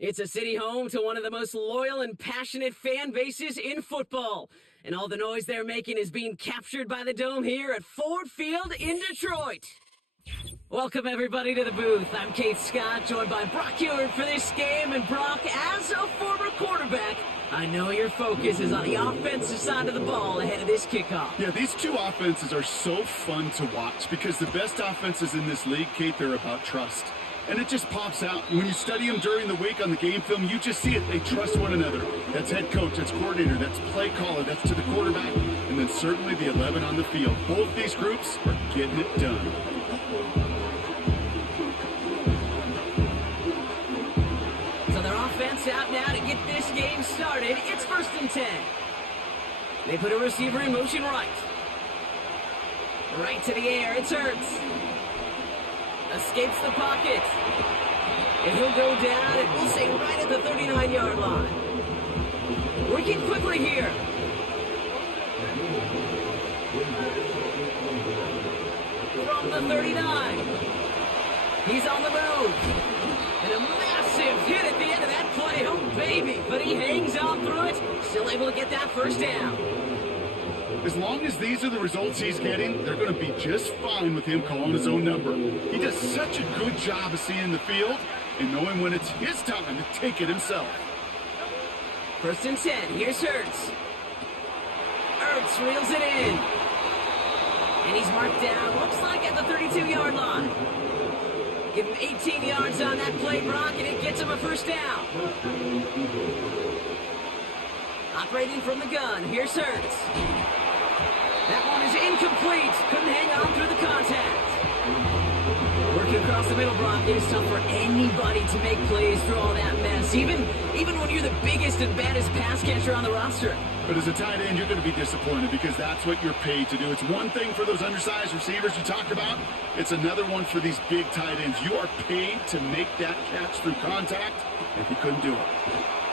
It's a city home to one of the most loyal and passionate fan bases in football. And all the noise they're making is being captured by the Dome here at Ford Field in Detroit. Welcome everybody to the booth. I'm Kate Scott, joined by Brock Ewert for this game. And Brock, as a former quarterback, I know your focus is on the offensive side of the ball ahead of this kickoff. Yeah, these two offenses are so fun to watch because the best offenses in this league, Kate, they're about trust. And it just pops out. When you study them during the week on the game film, you just see it. They trust one another. That's head coach, that's coordinator, that's play caller, that's to the quarterback, and then certainly the 11 on the field. Both these groups are getting it done. So their offense out now to get this game started. It's 1st and 10. They put a receiver in motion right. Right to the air, it's Hurts. Escapes the pocket. And he'll go down, and we'll say right at the 39-yard line. Working quickly here. From the 39. He's on the move. And a massive hit at the end of that play. Oh, baby. But he hangs on through it. Still able to get that first down. As long as these are the results he's getting, they're going to be just fine with him calling his own number. He does such a good job of seeing the field and knowing when it's his time to take it himself. 1st and 10. Here's Hurts. Hurts reels it in. And he's marked down, looks like at the 32-yard line. Give him 18 yards on that play, Brock, and it gets him a first down. Operating from the gun. Here's Hurts. That one is incomplete. Couldn't hang on through the contact. Working across the middle, Brock. It is tough for anybody to make plays through all that mess, even when you're the biggest and baddest pass catcher on the roster. But as a tight end, you're going to be disappointed because that's what you're paid to do. It's one thing for those undersized receivers you talk about. It's another one for these big tight ends. You are paid to make that catch through contact, and he couldn't do it.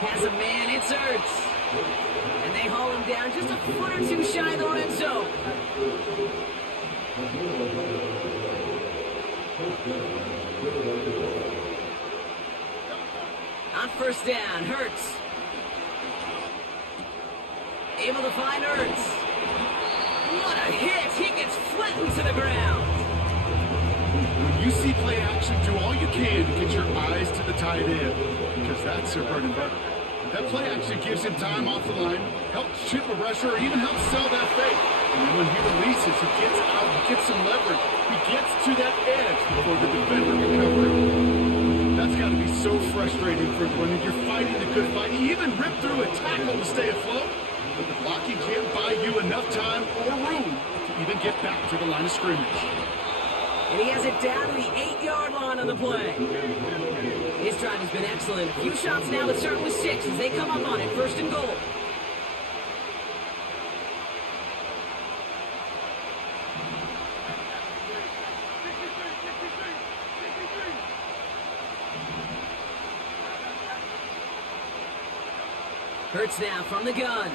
Has a man. It's Hurts. And they haul him down just a foot or two shy of the red zone. On 1st down, Hurts. Able to find Hurts. What a hit! He gets flattened to the ground. When you see play action, do all you can to get your eyes to the tight end because that's their bread and butter. That play actually gives him time off the line, helps chip a rusher, or even helps sell that fake. And then when he releases, he gets out, he gets some leverage. He gets to that edge before the defender can cover him. That's got to be so frustrating for when you're fighting the good fight. He even ripped through a tackle to stay afloat, but the blocking can't buy you enough time or room to even get back to the line of scrimmage. And he has it down to the 8-yard line on the play. His drive has been excellent. A few shots now, but certainly 6 as they come up on it. 1st and goal. Hurts now from the gun.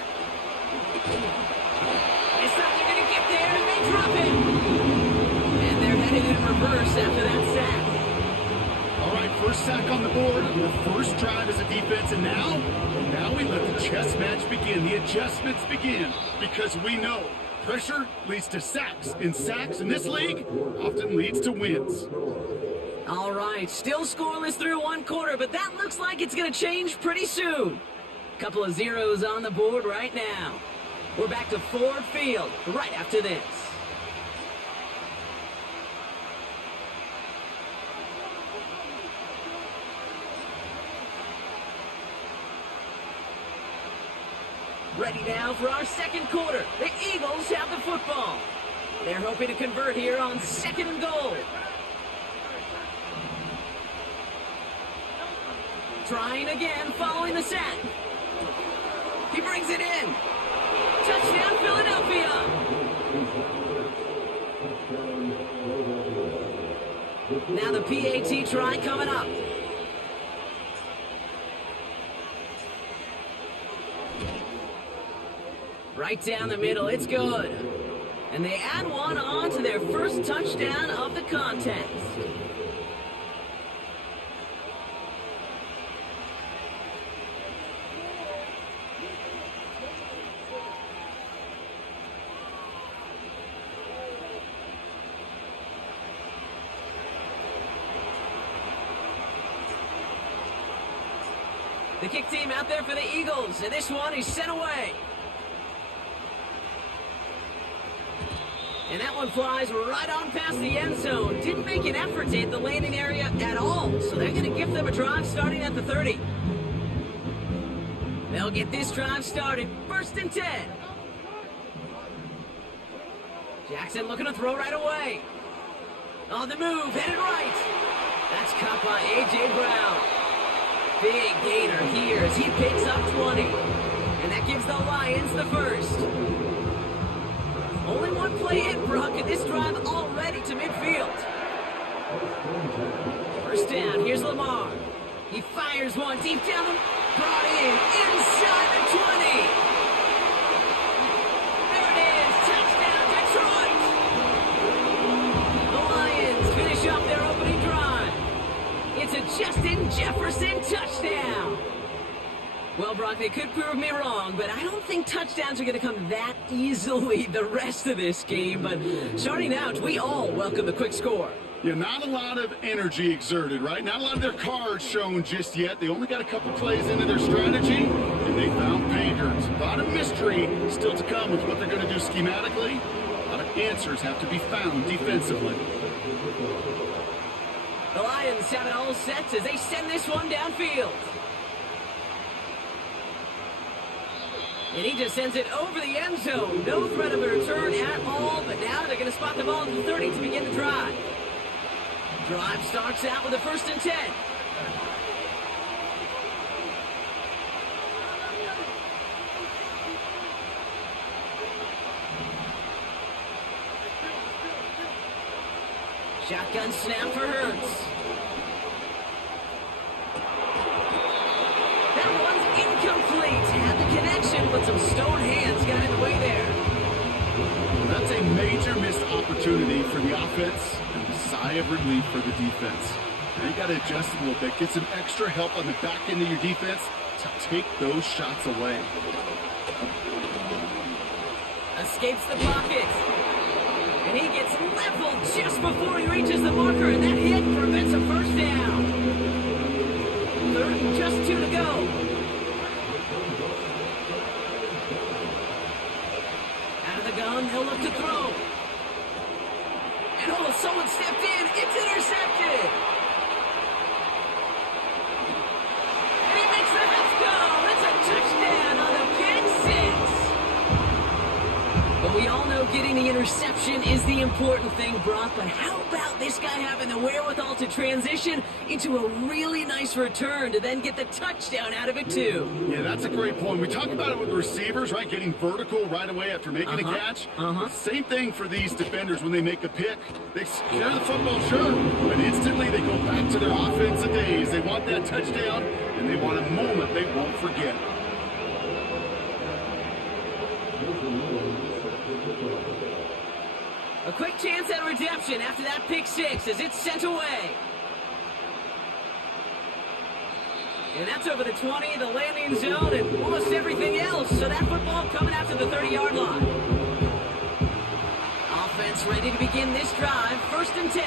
It's not they're going to get there, and they drop him. And they're headed in reverse after that sack. All right, first sack on the board, the first drive as a defense, and now we let the chess match begin. The adjustments begin because we know pressure leads to sacks, and sacks in this league often leads to wins. All right, still scoreless through 1 quarter, but that looks like it's going to change pretty soon. Couple of zeros on the board right now. We're back to Ford Field right after this. Ready now for our 2nd quarter. The Eagles have the football. They're hoping to convert here on 2nd and goal. Trying again following the sack. He brings it in. Touchdown, Philadelphia. Now the PAT try coming up. Right down the middle, it's good. And they add one on to their first touchdown of the contest. The kick team out there for the Eagles, and this one is sent away. And that one flies right on past the end zone. Didn't make an effort to hit the landing area at all, so they're going to give them a drive starting at the 30. They'll get this drive started, 1st and 10. Jackson looking to throw right away. On the move, headed right. That's caught by A.J. Browne. Big gainer here as he picks up 20. And that gives the Lions the first. Only one play in, Brock, and this drive already to midfield. 1st down, here's Lamar. He fires one deep down the... Brought in, inside the 20. There it is, touchdown, Detroit. The Lions finish off their opening drive. It's a Justin Jefferson touchdown. Well, Brock, they could prove me wrong, but I don't think touchdowns are going to come that easily the rest of this game. But starting out, we all welcome the quick score. Yeah, not a lot of energy exerted, right? Not a lot of their cards shown just yet. They only got a couple plays into their strategy, and they found pay dirt. A lot of mystery still to come with what they're going to do schematically. A lot of answers have to be found defensively. The Lions have it all set as they send this one downfield. And he just sends it over the end zone. No threat of a return at all, but now they're going to spot the ball at the 30 to begin the drive. Drive starts out with a 1st and 10. Shotgun snap for Hurts. That one's incomplete. Had the connection, but some stone hands got in the way there. That's a major missed opportunity for the offense and a sigh of relief for the defense. Now you got to adjust a little bit, get some extra help on the back end of your defense to take those shots away. Escapes the pocket. And he gets leveled just before he reaches the marker, and that hit prevents a 1st down. 3rd and just 2 to go. Out of the gun, he'll look to throw. And oh, someone stepped in. It's intercepted. And he makes the Mets go. It's a touchdown on the pick 6. But we all know getting the interception is the important thing, Brock. But how about this guy having the wherewithal to transition into a really nice return to then get the touchdown out of it, too? Yeah, that's a great point. We talk about it with the receivers, right? Getting vertical right away after making a catch. Same thing for these defenders when they make a pick. They secure the football, sure, but instantly they go back to their offensive days. They want that touchdown, and they want a moment they won't forget. A quick chance at redemption after that pick 6 as it's sent away. And that's over the 20, the landing zone, and almost everything else. So that football coming out to the 30-yard line. Offense ready to begin this drive, 1st and 10.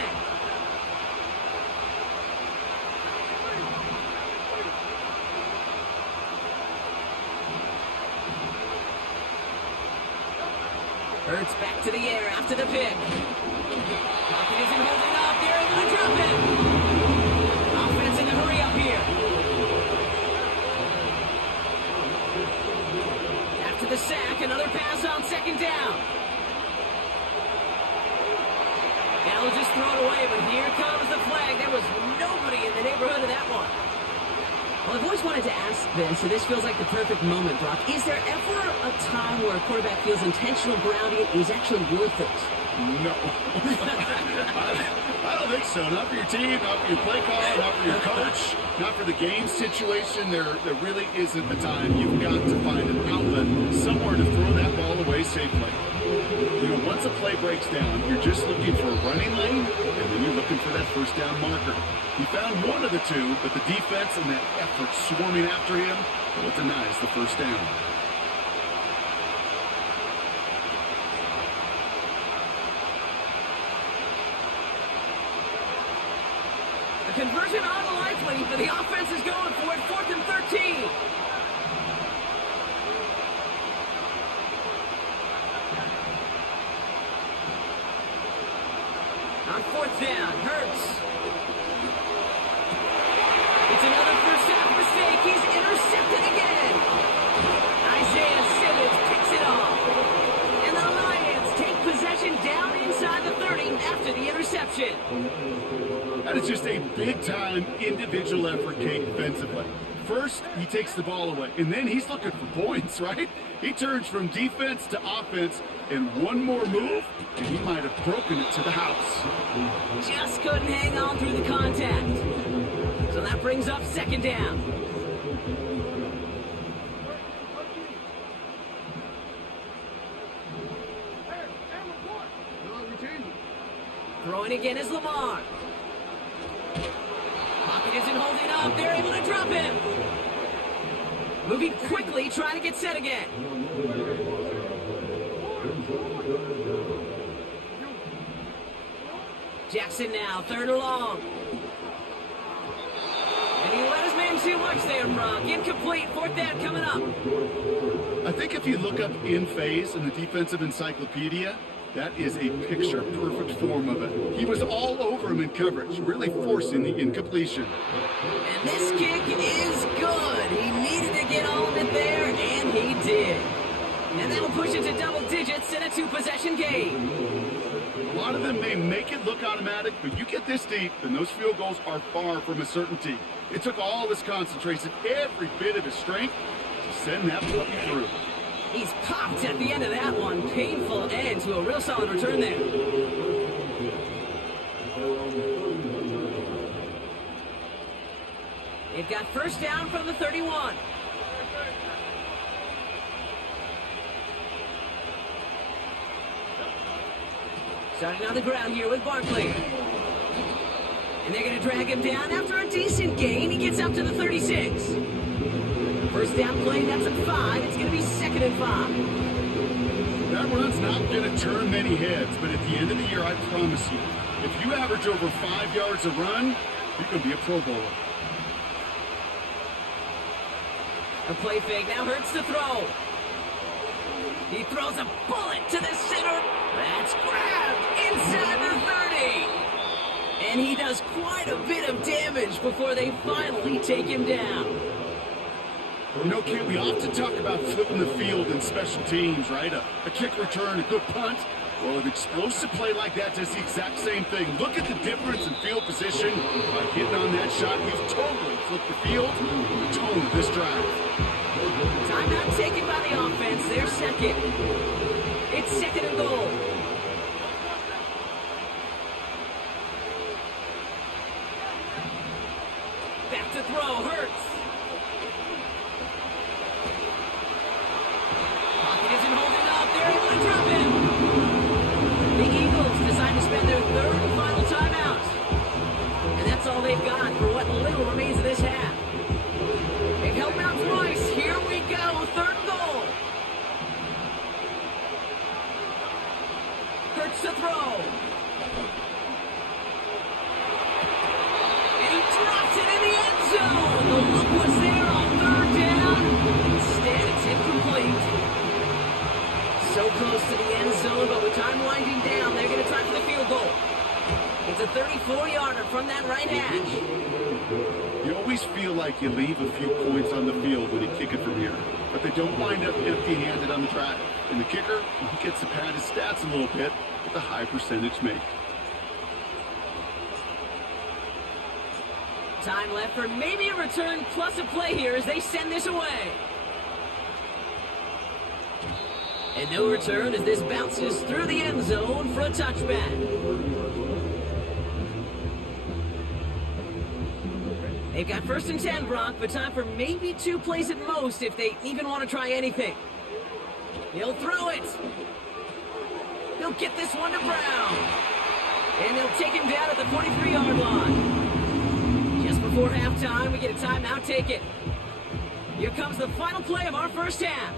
Hurts back to the air after the pick. Pocket isn't holding up. They're able to drop it. Offense in a hurry up here. After the sack, another pass on 2nd down. Now they'll just throw it away, but here comes the flag. There was nobody in the neighborhood of that one. Well, I've always wanted to ask this, and this feels like the perfect moment, Brock. Is there ever a time where a quarterback feels intentional grounding is actually worth it? No. I don't think so. Not for your team, not for your play call, not for your coach, not for the game situation. There really isn't a time. You've got to find an outlet somewhere to throw that ball away safely. You know, once a play breaks down, you're just looking for a running lane, and then you're looking for that 1st down marker. He found one of the two, but the defense and that effort swarming after him, well, it denies the 1st down. The Conversion unlikely, but the offense is going for it. 4th and 13. On 4th down, Hurts. It's another first half mistake. He's intercepted again. Isaiah Simmons picks it off. And the Lions take possession down inside the 30 after the interception. That is just a big-time individual effort, Kate, defensively. First, he takes the ball away, and then he's looking for points, right? He turns from defense to offense, and one more move, and he might have broken it to the house. Just couldn't hang on through the contact. So that brings up 2nd down. Throwing again is Lamar. Pocket isn't holding up. They're able to drop him. Moving quickly, trying to get set again. Jackson now, 3rd and long. And he let his man too much there, Brock. Incomplete, 4th down coming up. I think if you look up in phase in the defensive encyclopedia, that is a picture-perfect form of it. He was all over him in coverage, really forcing the incompletion. And this kick is good. He needed to get all of it there, and he did. And that'll push it to double digits in a 2-possession game. A lot of them may make it look automatic, but you get this deep, and those field goals are far from a certainty. It took all his concentration, every bit of his strength, to send that puppy through. He's popped at the end of that one. Painful end to a real solid return there. They've got 1st down from the 31. Starting on the ground here with Barkley. And they're going to drag him down after a decent gain. He gets up to the 36. 1st down play, that's at 5. It's going to be 2nd and 5. That run's not going to turn many heads, but at the end of the year, I promise you, if you average over 5 yards a run, you're going to be a Pro Bowler. A play fake, now Hurts to throw. He throws a bullet to the center. That's grabbed inside the 30. And he does quite a bit of damage before they finally take him down. You know, Kate, we often talk about flipping the field in special teams, right? A kick return, a good punt. Well, an explosive play like that does the exact same thing. Look at the difference in field position. By hitting on that shot, we've totally flipped the field, the tone of this drive. Timeout taken by the offense. They're 2nd. It's 2nd and goal. Back to throw, Hurts. Pocket isn't holding up. They're able to drop him. The Eagles decide to spend their 3rd and final timeout. And that's all they've got for what little remains of this half. They've held out twice. Here we go. 3rd and goal. Hurts to throw. And he drops it in the end zone. The look was there on 3rd down. Instead, it's incomplete. So close to the end zone, but with time winding down, they're going to try for the field goal. It's a 34-yarder from that right hash. You always feel like you leave a few points on the field when you kick it from here, but they don't wind up empty-handed on the drive. And the kicker, he gets to pad his stats a little bit with a high percentage make. Time left for maybe a return plus a play here as they send this away. And no return as this bounces through the end zone for a touchback. They've got 1st and 10, Brock, but time for maybe 2 plays at most if they even want to try anything. He'll throw it. He'll get this one to Browne. And they'll take him down at the 43-yard line. Just before halftime, we get a timeout taken. Here comes the final play of our first half.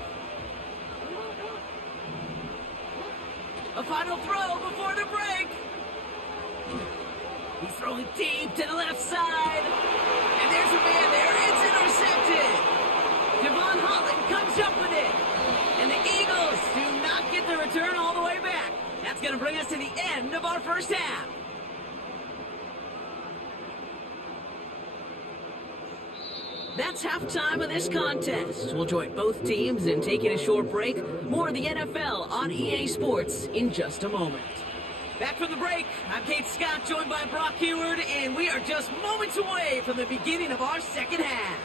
A final throw before the break. He's throwing deep to the left side. And there's a man there. It's intercepted. Devon Holland comes up with it. And the Eagles do not get the return all the way back. That's going to bring us to the end of our first half. That's halftime of this contest. We'll join both teams in taking a short break. More of the NFL on EA Sports in just a moment. Back from the break, I'm Kate Scott, joined by Brock Heward, and we are just moments away from the beginning of our second half.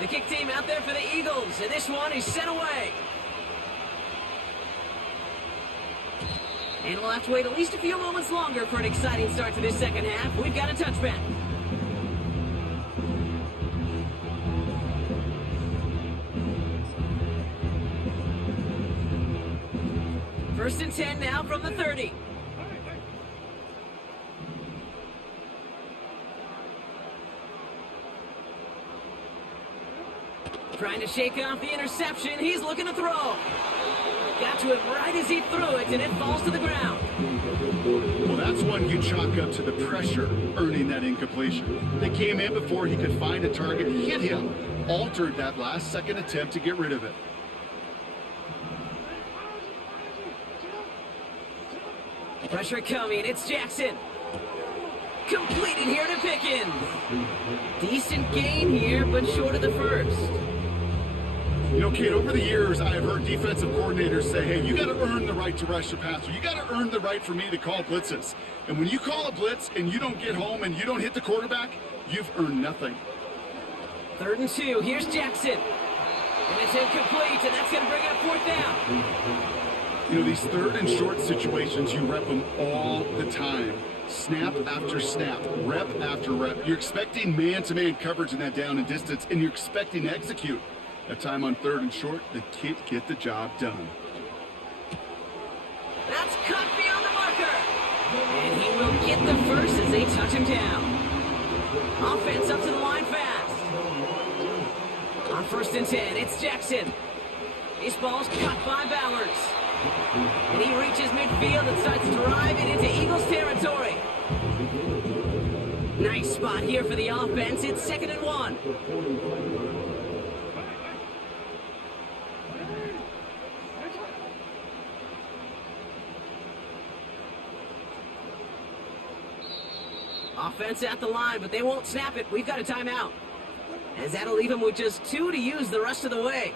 The kick team out there for the Eagles, and this one is sent away. And we'll have to wait at least a few moments longer for an exciting start to this second half. We've got a touchback. First and 10 now from the 30. Trying to shake off the interception. He's looking to throw. Got to it right as he threw it, and it falls to the ground. Well, that's one you chalk up to the pressure earning that incompletion. They came in before he could find a target, hit him, altered that last-second attempt to get rid of it. Pressure coming. It's Jackson. Completed here to Pickens. Decent gain here, but short of the first. You know, Kate, over the years, I have heard defensive coordinators say, hey, you got to earn the right to rush the passer. You got to earn the right for me to call blitzes. And when you call a blitz and you don't get home and you don't hit the quarterback, you've earned nothing. 3rd and 2. Here's Jackson. And it's incomplete, and that's going to bring up 4th down. You know, these 3rd and short situations, you rep them all the time. Snap after snap, rep after rep. You're expecting man-to-man coverage in that down and distance, and you're expecting to execute. That time on 3rd and short, they can't get the job done. That's cut beyond the marker. And he will get the first as they touch him down. Offense up to the line fast. On 1st and 10, it's Jackson. This ball's cut by Ballard. And he reaches midfield and starts driving into Eagles territory. Nice spot here for the offense. It's 2nd and 1. Offense at the line, but they won't snap it. We've got a timeout. As that'll leave him with just 2 to use the rest of the way.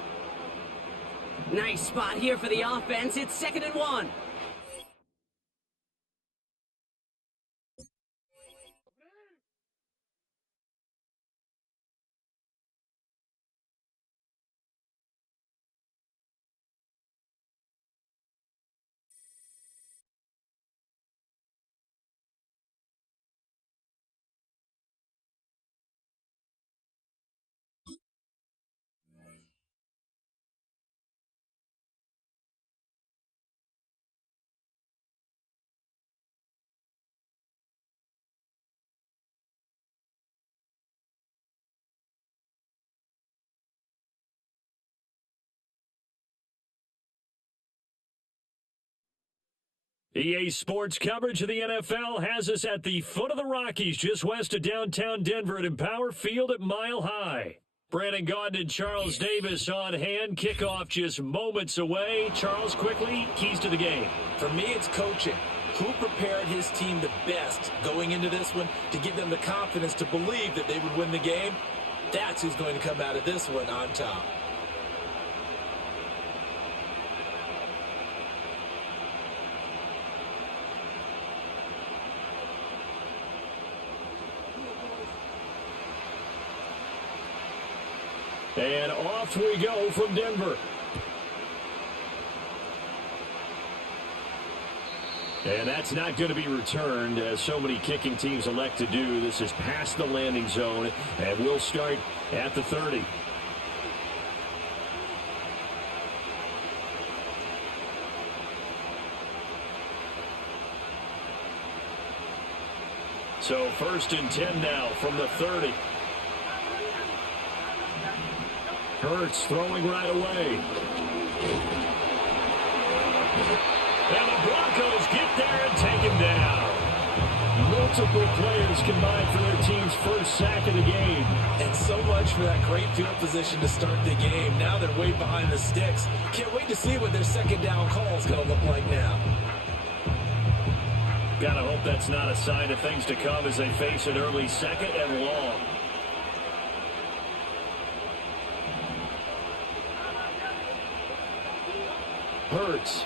Nice spot here for the offense. It's 2nd and 1. EA Sports coverage of the NFL has us at the foot of the Rockies, just west of downtown Denver at Empower Field at Mile High. Brandon Gaudin and Charles Davis on hand. Kickoff just moments away. Charles, quickly, keys to the game. For me, it's coaching. Who prepared his team the best going into this one to give them the confidence to believe that they would win the game? That's who's going to come out of this one on top. And off we go from Denver. And that's not going to be returned, as so many kicking teams elect to do. This is past the landing zone, and we'll start at the 30. So 1st and 10 now from the 30. Hurts throwing right away. And the Broncos get there and take him down. Multiple players combined for their team's first sack of the game. And so much for that great field position to start the game. Now they're way behind the sticks. Can't wait to see what their second down call is going to look like now. Gotta hope that's not a sign of things to come as they face an early second and long. Hurts.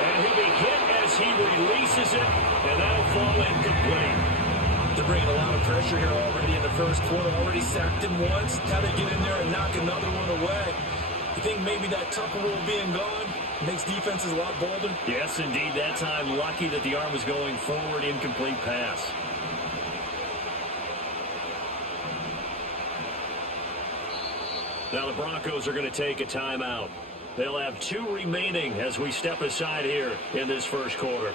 And he'll be hit as he releases it, and that'll fall incomplete. They're bringing a lot of pressure here already in the first quarter. Already sacked him once. Now they get in there and knock another one away. You think maybe that Tucker rule being gone makes defenses a lot bolder? Yes, indeed. That time, lucky that the arm was going forward. Incomplete pass. Now the Broncos are going to take a timeout. They'll have 2 remaining as we step aside here in this first quarter.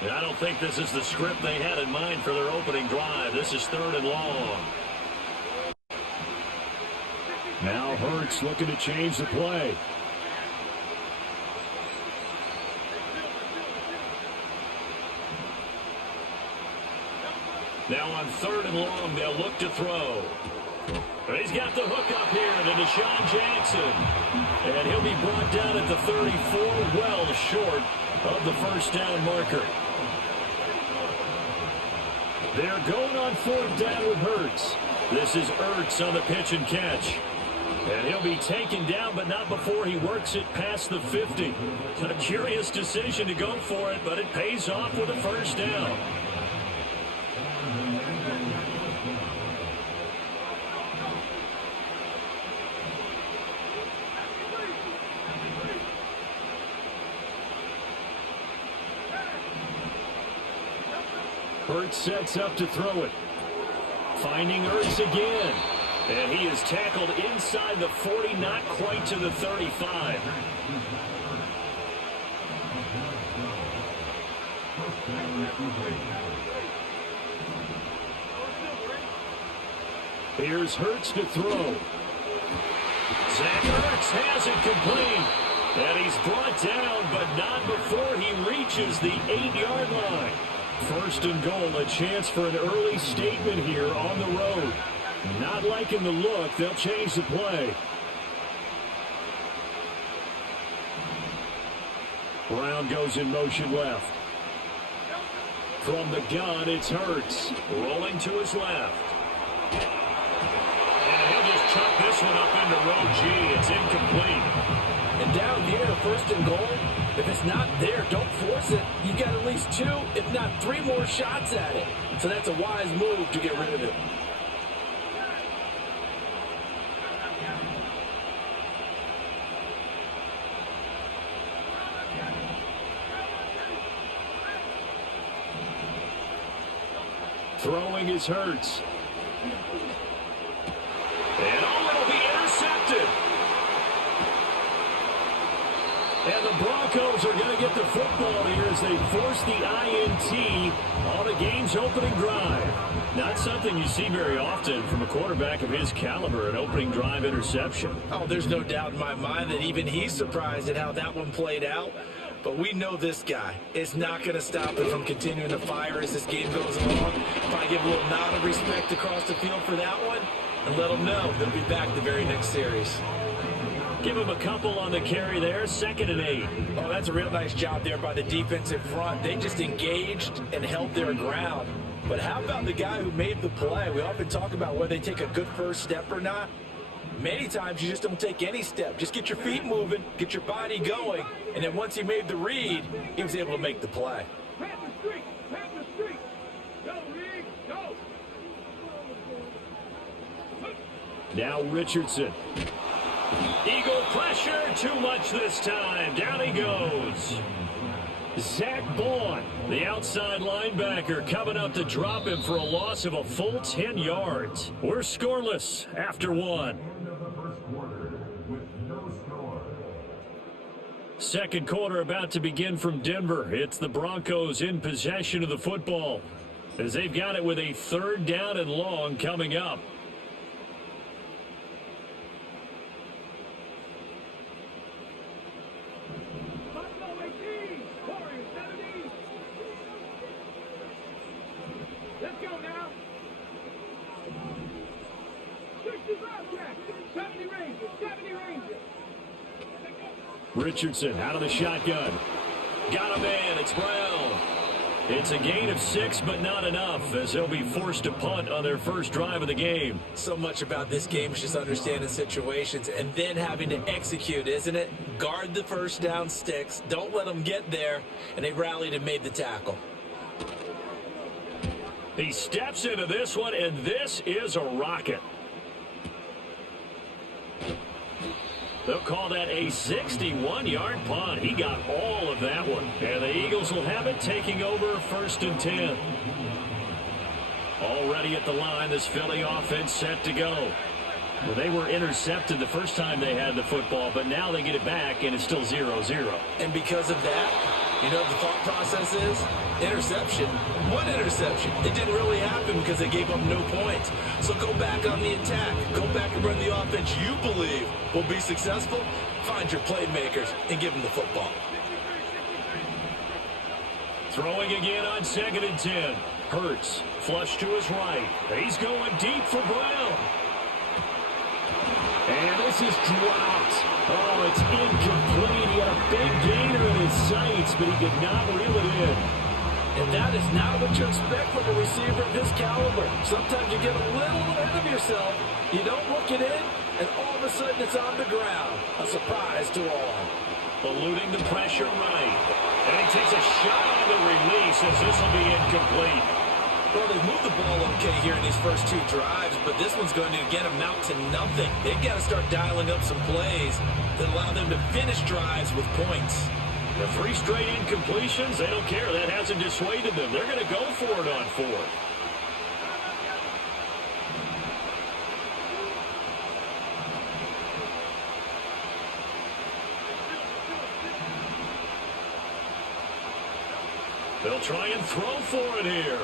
And I don't think this is the script they had in mind for their opening drive. This is 3rd and long. Now Hurts looking to change the play. Now on 3rd and long, they'll look to throw. But he's got the hook up here to Deshaun Jackson. And he'll be brought down at the 34, well short of the first down marker. They're going on 4th down with Hurts. This is Ertz on the pitch and catch. And he'll be taken down, but not before he works it past the 50. A curious decision to go for it, but it pays off with a first down. Ertz sets up to throw it. Finding Ertz again. And he is tackled inside the 40, not quite to the 35. Here's Hurts to throw. Zach Ertz has it complete. And he's brought down, but not before he reaches the 8-yard line. 1st and goal, a chance for an early statement here on the road. Not liking the look, they'll change the play. Browne goes in motion left. From the gun, it's Hurts. Rolling to his left. And he'll just chuck this one up into row G. It's incomplete. And down here, 1st and goal, if it's not there, don't force it. You've got at least 2, if not 3 more shots at it. So that's a wise move to get rid of it. Throwing is Hurts. And it'll be intercepted. And the Broncos are going to get the football here as they force the INT on the game's opening drive. Not something you see very often from a quarterback of his caliber, an opening drive interception. Oh, there's no doubt in my mind that even he's surprised at how that one played out. But we know this guy is not going to stop him from continuing to fire as this game goes along. Probably give a little nod of respect across the field for that one and let him know they'll be back the very next series. Give him a couple on the carry there, 2nd and 8. Oh, that's a real nice job there by the defensive front. They just engaged and held their ground. But how about the guy who made the play? We often talk about whether they take a good first step or not. Many times you just don't take any step. Just get your feet moving, get your body going, and then once he made the read, he was able to make the play. Now Richardson. Eagle pressure, too much this time. Down he goes. Zach Bourne, the outside linebacker, coming up to drop him for a loss of a full 10 yards. We're scoreless after 1. Second quarter about to begin from Denver. It's the Broncos in possession of the football as they've got it with a 3rd down and long coming up. Richardson out of the shotgun. Got a man. It's Browne. It's a gain of 6, but not enough, as they'll be forced to punt on their first drive of the game. So much about this game is just understanding situations and then having to execute, isn't it? Guard the first down sticks. Don't let them get there. And they rallied and made the tackle. He steps into this one, and this is a rocket. They'll call that a 61-yard punt. He got all of that one. And the Eagles will have it, taking over 1st and 10. Already at the line, this Philly offense set to go. Well, they were intercepted the first time they had the football, but now they get it back, and it's still 0-0. And because of that, you know what the thought process is? Interception. What interception? It didn't really happen because they gave up no points. So go back on the attack. Go back and run the offense you believe will be successful. Find your playmakers and give them the football. Throwing again on 2nd and 10. Hurts. Flush to his right. He's going deep for Browne. And this is dropped. Oh, it's incomplete. He had a big gainer in his sights, but he did not reel it in. And that is not what you expect from a receiver of his caliber. Sometimes you get a little ahead of yourself. You don't look it in, and all of a sudden it's on the ground. A surprise to all. Eluding the pressure right. And he takes a shot on the release as this will be incomplete. Well, they've moved the ball okay here in these first 2 drives, but this one's going to again amount to nothing. They've got to start dialing up some plays that allow them to finish drives with points. The 3 straight incompletions, they don't care. That hasn't dissuaded them. They're going to go for it on 4th. They'll try and throw for it here.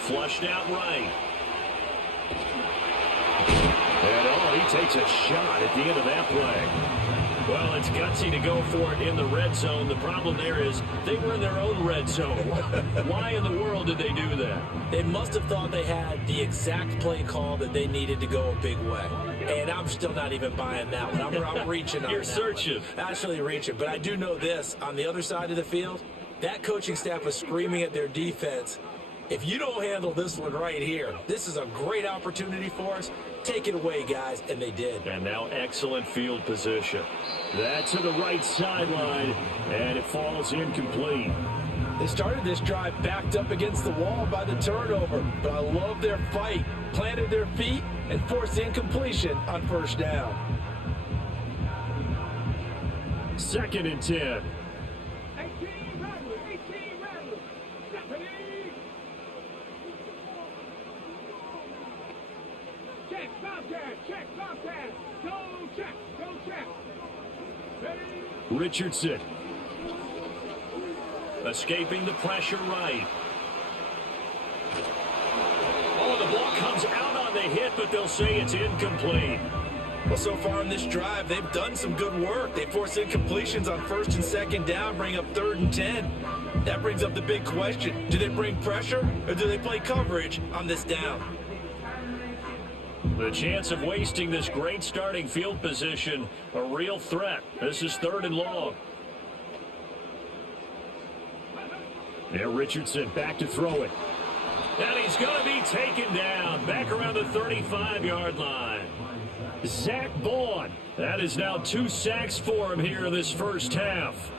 Flushed out right. And he takes a shot at the end of that play. Well, it's gutsy to go for it in the red zone. The problem there is they were in their own red zone. Why in the world did they do that? They must have thought they had the exact play call that they needed to go a big way. And I'm still not even buying that one. I'm reaching on You're that searching. One. Actually reaching. But I do know this. On the other side of the field, that coaching staff was screaming at their defense, if you don't handle this one right here, this is a great opportunity for us. Take it away, guys. And they did. And now excellent field position. That's to the right sideline, and it falls incomplete. They started this drive backed up against the wall by the turnover, but I love their fight. Planted their feet and forced incompletion on 1st down. 2nd and 10. Richardson. Escaping the pressure right. Oh, the ball comes out on the hit, but they'll say it's incomplete. Well, so far in this drive, they've done some good work. They force incompletions on 1st and 2nd down, bring up 3rd and 10. That brings up the big question. Do they bring pressure, or do they play coverage on this down? The chance of wasting this great starting field position, a real threat. This is 3rd and long. There, Richardson back to throw it. And he's going to be taken down back around the 35-yard line. Zach Bourne. That is now 2 sacks for him here in this first half.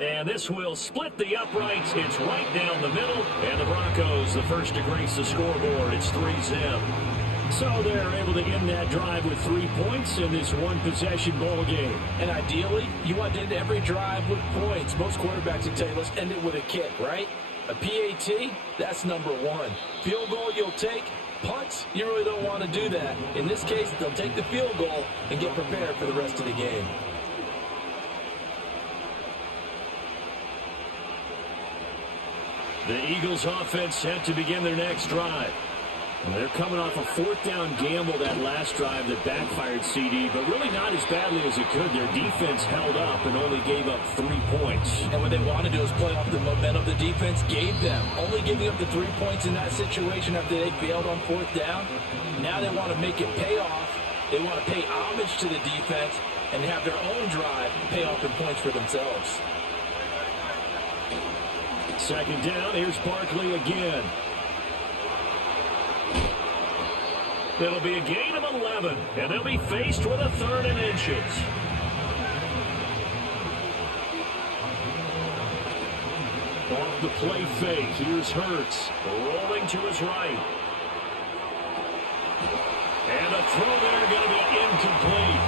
And this will split the uprights. It's right down the middle. And the Broncos, the first to grace the scoreboard. It's 3-0. So they're able to end that drive with 3 points in this one-possession ball game. And ideally, you want to end every drive with points. Most quarterbacks would tell you, let's end it with a kick, right? A PAT, that's number 1. Field goal you'll take. Punts, you really don't want to do that. In this case, they'll take the field goal and get prepared for the rest of the game. The Eagles offense set to begin their next drive. And they're coming off a fourth down gamble that last drive that backfired CD, but really not as badly as it could. Their defense held up and only gave up 3 points. And what they want to do is play off the momentum the defense gave them. Only giving up the 3 points in that situation after they failed on fourth down. Now they want to make it pay off. They want to pay homage to the defense and have their own drive pay off in points for themselves. Second down, here's Barkley again. It'll be a gain of 11, and they'll be faced with a 3rd and inches. Off the play fake, here's Hurts, rolling to his right. And a throw there going to be incomplete.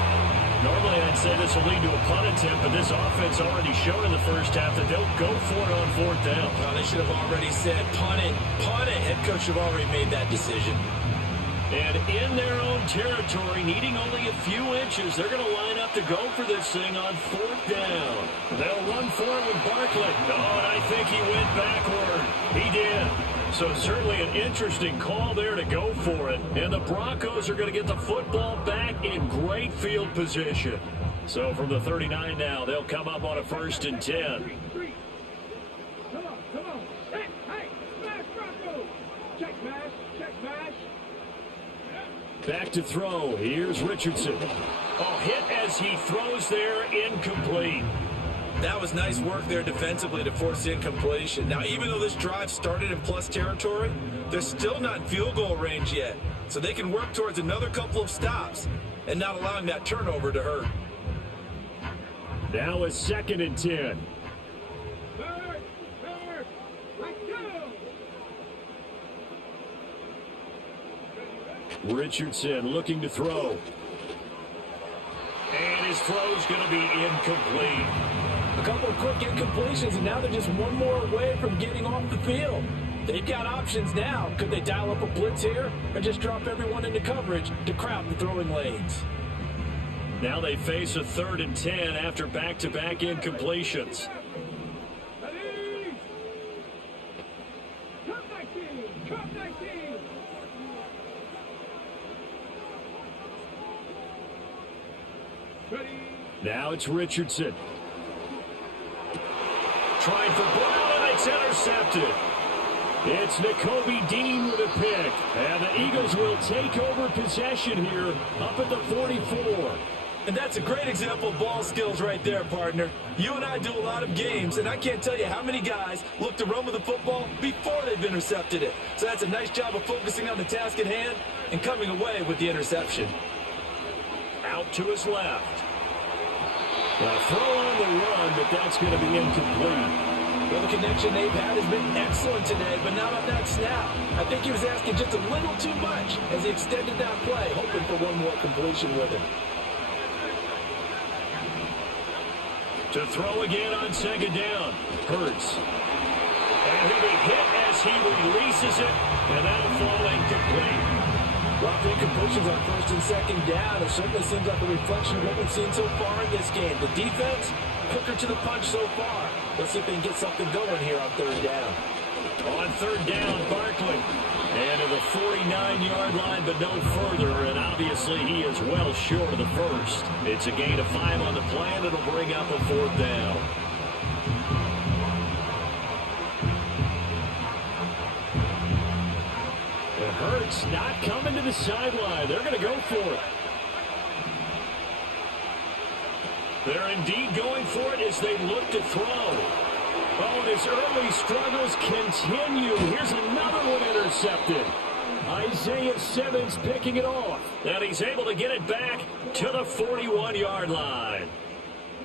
Normally I'd say this will lead to a punt attempt, but this offense already showed in the first half that they'll go for it on fourth down. Well, they should have already said punt it, punt it. Head coach should have already made that decision. And in their own territory, needing only a few inches, they're going to line up to go for this thing on fourth down. They'll run for it with Barkley. Oh, and I think he went backward. He did. So certainly an interesting call there to go for it. And the Broncos are going to get the football back in great field position. So from the 39 now, they'll come up on a 1st and 10. Come on. Hey, smash Bronco. Check smash. Back to throw. Here's Richardson. Oh, hit as he throws there, incomplete. That was nice work there defensively to force incompletion. Now, even though this drive started in plus territory, they're still not in field goal range yet. So they can work towards another couple of stops and not allowing that turnover to hurt. Now a 2nd and 10. Third, let's go. Richardson looking to throw. And his throw's going to be incomplete. A couple of quick incompletions, and now they're just one more away from getting off the field. They've got options now. Could they dial up a blitz here or just drop everyone into coverage to crowd the throwing lanes? Now they face a 3rd and 10 after back-to-back incompletions. Ready? Come 19. Ready? Now it's Richardson. Trying for Browne, and it's intercepted. It's Nakobe Dean with a pick. And the Eagles will take over possession here up at the 44. And that's a great example of ball skills right there, partner. You and I do a lot of games, and I can't tell you how many guys look to run with the football before they've intercepted it. So that's a nice job of focusing on the task at hand and coming away with the interception. Out to his left. A throw on the run, but that's going to be incomplete. Well, the connection they've had has been excellent today, but not on that snap. I think he was asking just a little too much as he extended that play, hoping for one more completion with him. To throw again on 2nd down. Hurts. And he'll be hit as he releases it, and that'll fall incomplete. Rough incompletions on 1st and 2nd down. It certainly seems like a reflection of what we've seen so far in this game. The defense, quicker to the punch so far. Let's see if they can get something going here on 3rd down. On 3rd down, Barkley. And to the 49-yard line, but no further. And obviously he is well short of the first. It's a gain of 5 on the play, and it'll bring up a 4th down. And Hurts not coming to the sideline. They're going to go for it. They're indeed going for it as they look to throw. Oh, and his early struggles continue. Here's another one intercepted. Isaiah Simmons picking it off. And he's able to get it back to the 41-yard line.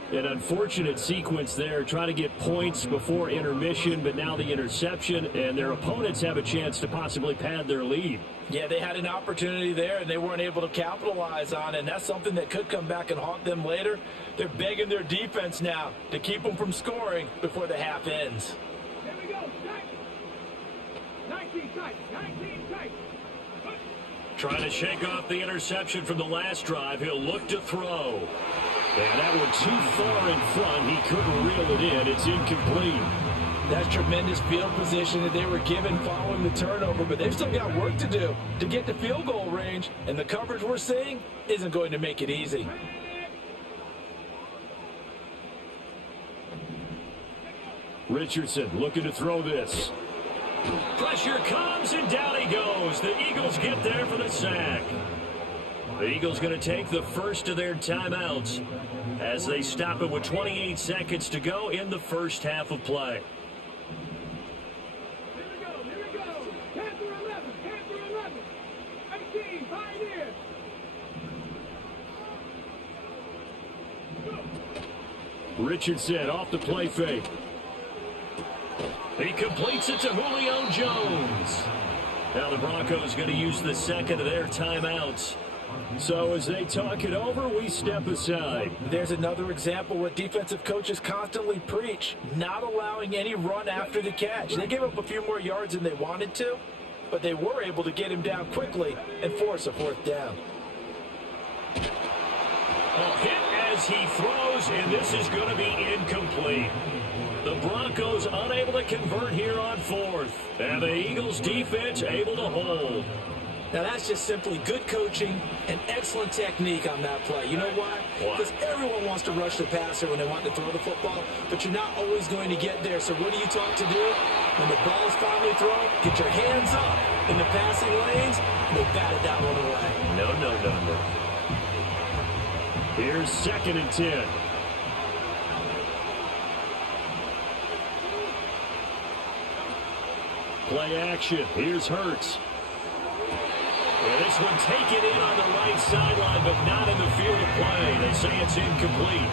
An unfortunate sequence there, trying to get points before intermission, but now the interception, and their opponents have a chance to possibly pad their lead. Yeah, they had an opportunity there, and they weren't able to capitalize on it, and that's something that could come back and haunt them later. They're begging their defense now to keep them from scoring before the half ends. Here we go. 19 tight. Trying to shake off the interception from the last drive. He'll look to throw. And that one too far in front. He couldn't reel it in. It's incomplete. That's tremendous field position that they were given following the turnover, but they've still got work to do to get to field goal range, and the coverage we're seeing isn't going to make it easy. Richardson looking to throw this. Pressure comes, and down he goes. The Eagles get there for the sack. The Eagles going to take the first of their timeouts as they stop it with 28 seconds to go in the first half of play. Here we go, here we go. 10 through 11, 10 through 11. 18, Pioneers. Richardson off the play fake. He completes it to Julio Jones. Now the Broncos going to use the second of their timeouts. So as they talk it over, we step aside. There's another example where defensive coaches constantly preach, not allowing any run after the catch. They gave up a few more yards than they wanted to, but they were able to get him down quickly and force a fourth down. A hit as he throws, and this is going to be incomplete. The Broncos unable to convert here on fourth, and the Eagles defense able to hold. Now that's just simply good coaching and excellent technique on that play. You know why? Because everyone wants to rush the passer when they want to throw the football, but you're not always going to get there. So what are you taught to do? When the ball is finally thrown, get your hands up in the passing lanes, and they bat it that one away. No. Here's 2nd and 10. Play action. Here's Hurts. And this one taken in on the right sideline, but not in the field of play. They say it's incomplete.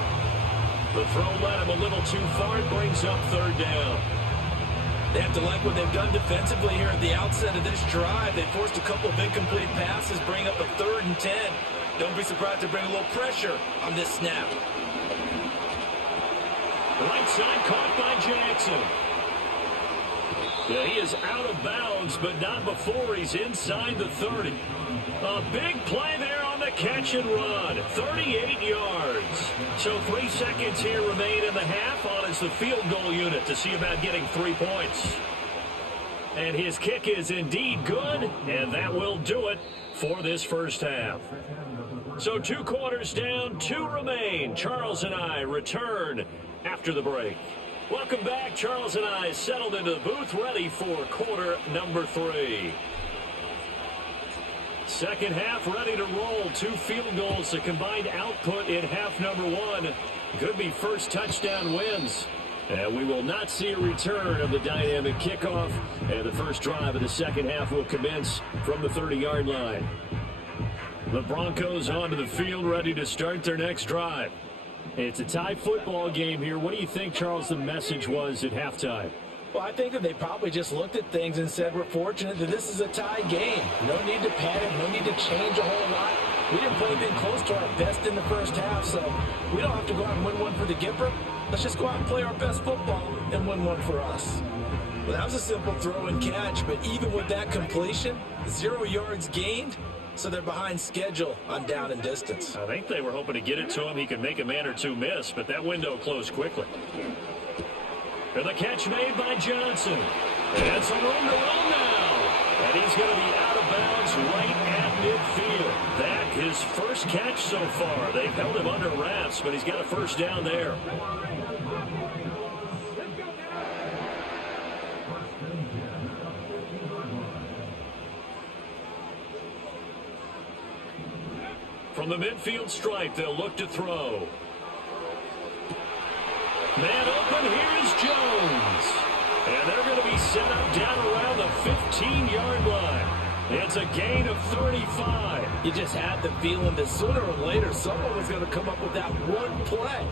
The throw led him a little too far. It brings up 3rd down. They have to like what they've done defensively here at the outset of this drive. They forced a couple of incomplete passes, bring up a 3rd and 10. Don't be surprised to bring a little pressure on this snap. Right side caught by Jackson. Yeah, he is out of bounds, but not before he's inside the 30. A big play there on the catch and run. 38 yards. So 3 seconds here remain in the half on as the field goal unit to see about getting 3 points. And his kick is indeed good, and that will do it for this first half. So 2 quarters down, 2 remain. Charles and I return after the break. Welcome back. Charles and I settled into the booth, ready for quarter number 3. Second half ready to roll. 2 field goals, the combined output in half number 1. Could be first touchdown wins. And we will not see a return of the dynamic kickoff. And the first drive of the second half will commence from the 30-yard line. The Broncos onto the field, ready to start their next drive. It's a tie football game here. What do you think, Charles, the message was at halftime? Well, I think that they probably just looked at things and said, we're fortunate that this is a tie game. No need to panic, no need to change a whole lot. We didn't play anything close to our best in the first half, so we don't have to go out and win one for the Gipper. Let's just go out and play our best football and win one for us. Well, that was a simple throw and catch, but even with that completion, 0 yards gained, so they're behind schedule on down and distance. I think they were hoping to get it to him. He could make a man or two miss, but that window closed quickly. And the catch made by Johnson. And some room to run now. And he's going to be out of bounds right at midfield. That his first catch so far. They've held him under wraps, but he's got a first down there. From the midfield stripe, they'll look to throw. Man open, here's Jones. And they're going to be set up down around the 15-yard line. It's a gain of 35. You just had the feeling that sooner or later someone was going to come up with that one play.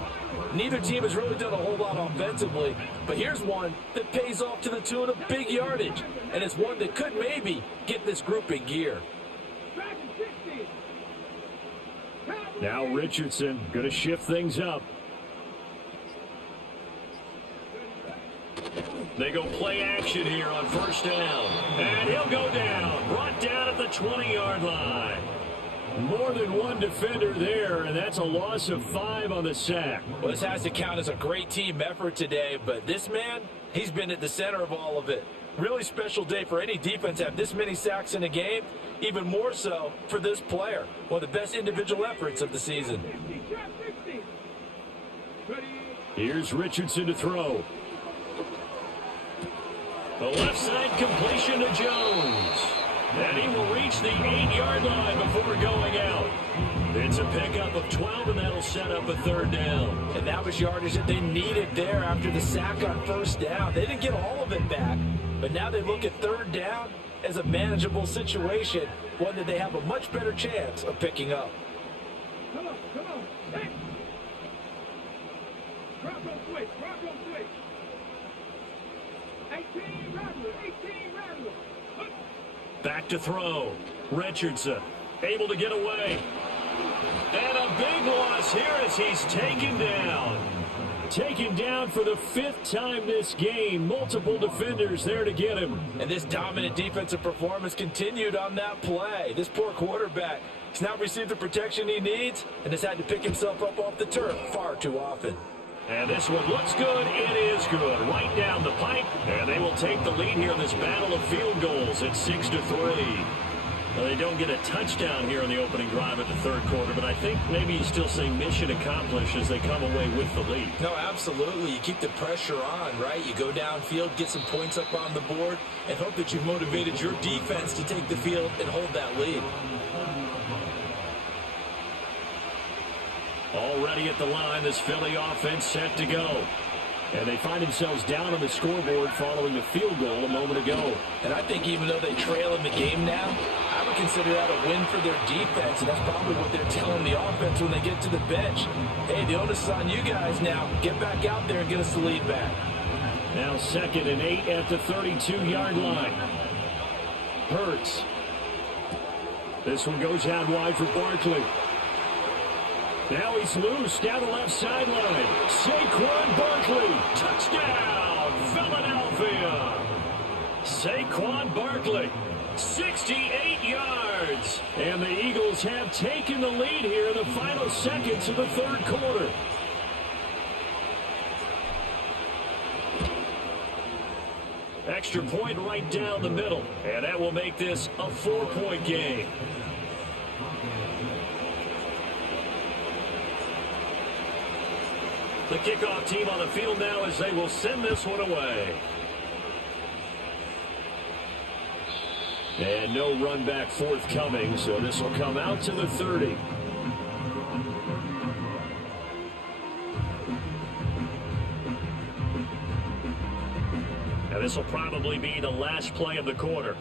Neither team has really done a whole lot offensively, but here's one that pays off to the tune of big yardage. And it's one that could maybe get this group in gear. Now Richardson going to shift things up. They go play action here on first down. And he'll go down. Brought down at the 20-yard line. More than one defender there, and that's a loss of 5 on the sack. Well, this has to count as a great team effort today, but this man He's been at the center of all of it. Really special day for any defense to have this many sacks in a game. Even more so for this player. One of the best individual efforts of the season. Here's Richardson to throw. The left side completion to Jones. And he will reach the 8-yard line before going out. It's a pickup of 12, and that'll set up a third down. And that was yardage that they needed there after the sack on first down. They didn't get all of it back, but now they look at third down as a manageable situation, one that they have a much better chance of picking up. Come on. Hey. Bronco switch. 18 Rattler. Back to throw. Richardson able to get away. And a big loss here as he's taken down. Taken down for the 5th time this game. Multiple defenders there to get him. And this dominant defensive performance continued on that play. This poor quarterback has now received the protection he needs and has had to pick himself up off the turf far too often. And this one looks good. It is good. Right down the pipe. And they will take the lead here in this battle of field goals at 6-3. Well, they don't get a touchdown here in the opening drive of the third quarter, but I think maybe you still say mission accomplished as they come away with the lead. No, absolutely. You keep the pressure on, right? You go downfield, get some points up on the board, and hope that you've motivated your defense to take the field and hold that lead. Already at the line, this Philly offense set to go. And they find themselves down on the scoreboard following the field goal a moment ago. And I think even though they trail in the game now, I would consider that a win for their defense, and that's probably what they're telling the offense when they get to the bench. Hey, the onus is on you guys now. Get back out there and get us the lead back. Now 2nd and 8 at the 32-yard line. Hurts. This one goes out wide for Barkley. Now he's loose down the left sideline. Saquon Barkley, touchdown, Philadelphia. Saquon Barkley, 68 yards. And the Eagles have taken the lead here in the final seconds of the third quarter. Extra point right down the middle. And that will make this a 4-point game. The kickoff team on the field now as they will send this one away. And no run back forthcoming, so this will come out to the 30. And this will probably be the last play of the quarter.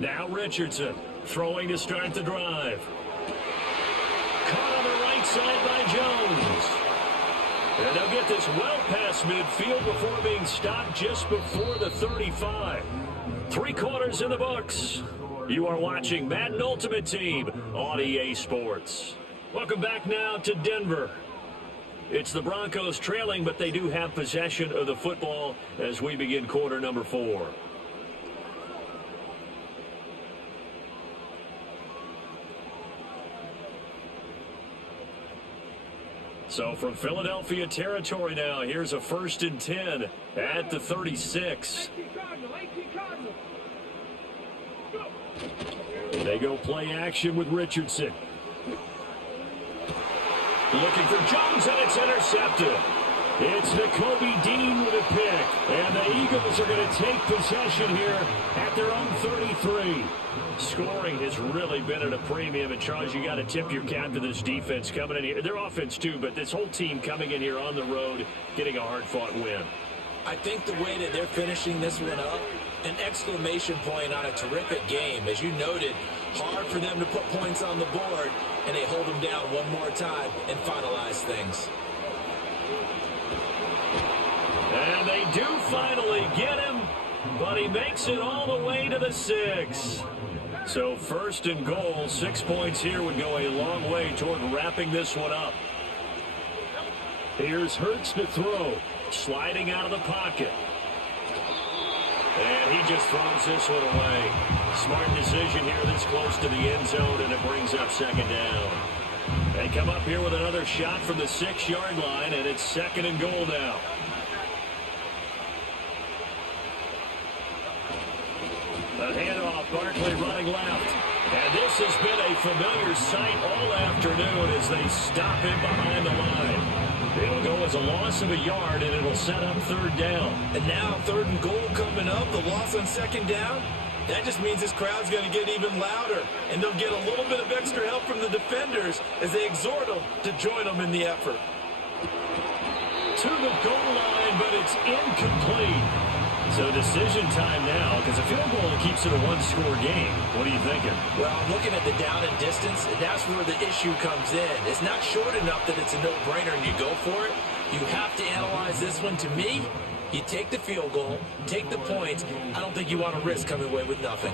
Now Richardson throwing to start the drive. Caught on the right side by Jones. And they'll get this well past midfield before being stopped just before the 35. 3 quarters in the books. You are watching Madden Ultimate Team on EA Sports. Welcome back now to Denver. It's the Broncos trailing, but they do have possession of the football as we begin quarter number 4. So from Philadelphia territory now, here's a 1st and 10 at the 36. They go play action with Richardson. Looking for Jones, and it's intercepted. It's Nakobe Dean with a pick. And the Eagles are going to take possession here at their own 33. Scoring has really been at a premium. And, Charles, you got to tip your cap to this defense coming in here. Their offense, too, but this whole team coming in here on the road, getting a hard-fought win. I think the way that they're finishing this one up, an exclamation point on a terrific game. As you noted, hard for them to put points on the board, and they hold them down one more time and finalize things. And they do finally get him, but he makes it all the way to the 6. So 1st and goal, 6 points here would go a long way toward wrapping this one up. Here's Hurts to throw. Sliding out of the pocket. And he just throws this one away. Smart decision here this close to the end zone, and it brings up second down. They come up here with another shot from the 6-yard line, and it's second and goal now. The handoff, Barkley running left. And this has been a familiar sight all afternoon as they stop him behind the line. It'll go as a loss of a yard, and it'll set up third down. And now third and goal coming up, the loss on second down. That just means this crowd's going to get even louder, and they'll get a little bit of extra help from the defenders as they exhort them to join them in the effort. To the goal line, but it's incomplete. So decision time now, because a field goal keeps it a one-score game. What are you thinking? Well, I'm looking at the down and distance, and that's where the issue comes in. It's not short enough that it's a no-brainer and you go for it. You have to analyze this one. To me, you take the field goal, take the points. I don't think you want to risk coming away with nothing.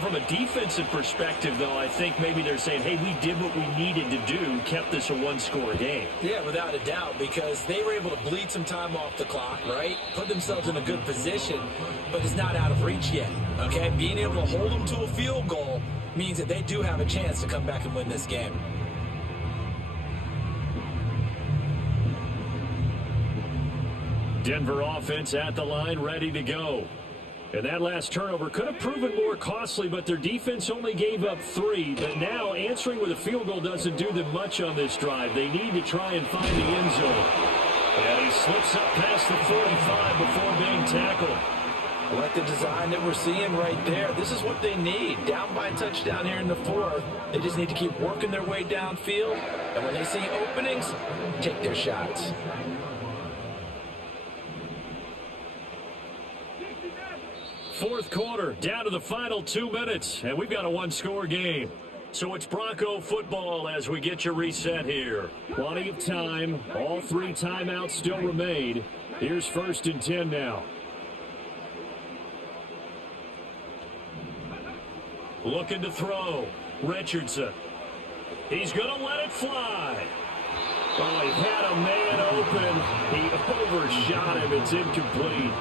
From a defensive perspective, though, I think maybe they're saying, hey, we did what we needed to do, kept this a one-score game. Yeah, without a doubt, because they were able to bleed some time off the clock, right? Put themselves in a good position, but it's not out of reach yet, okay? Being able to hold them to a field goal means that they do have a chance to come back and win this game. Denver offense at the line, ready to go. And that last turnover could have proven more costly, but their defense only gave up 3. But now answering with a field goal doesn't do them much on this drive. They need to try and find the end zone. And he slips up past the 45 before being tackled. I like the design that we're seeing right there. This is what they need. Down by a touchdown here in the 4th. They just need to keep working their way downfield. And when they see openings, take their shots. Fourth quarter, down to the final 2 minutes, and we've got a one-score game. So it's Bronco football as we get you reset here. Plenty of time. All 3 timeouts still remain. Here's 1st and 10 now. Looking to throw. Richardson. He's going to let it fly. Oh, he had a man open. He overshot him. It's incomplete.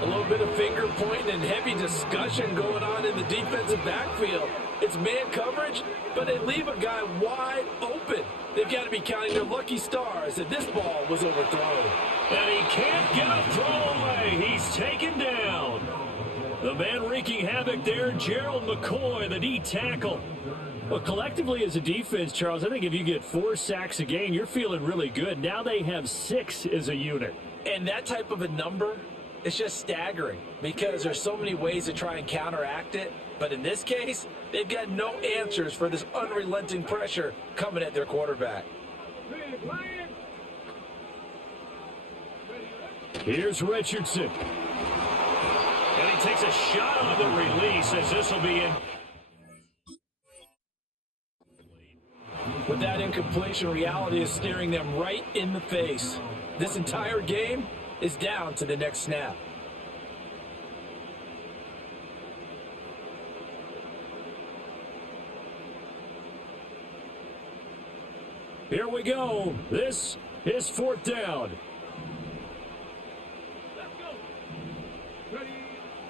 A little bit of finger pointing and heavy discussion going on in the defensive backfield. It's man coverage, but they leave a guy wide open. They've got to be counting their lucky stars that this ball was overthrown. And he can't get a throw away. He's taken down. The man wreaking havoc there, Gerald McCoy, the D tackle. Well, collectively as a defense, Charles, I think if you get 4 sacks a game, you're feeling really good. Now they have 6 as a unit. And that type of a number, it's just staggering because there's so many ways to try and counteract it. But in this case, they've got no answers for this unrelenting pressure coming at their quarterback. Here's Richardson. And he takes a shot on the release as this will be in. With that incompletion, reality is staring them right in the face. This entire game is down to the next snap. Here we go. This is 4th down.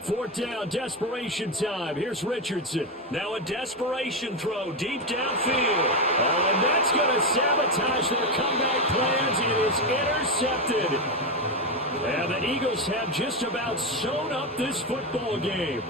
4th down, desperation time. Here's Richardson. Now a desperation throw deep downfield. Oh, and that's going to sabotage their comeback plans. It is intercepted. And the Eagles have just about sewn up this football game.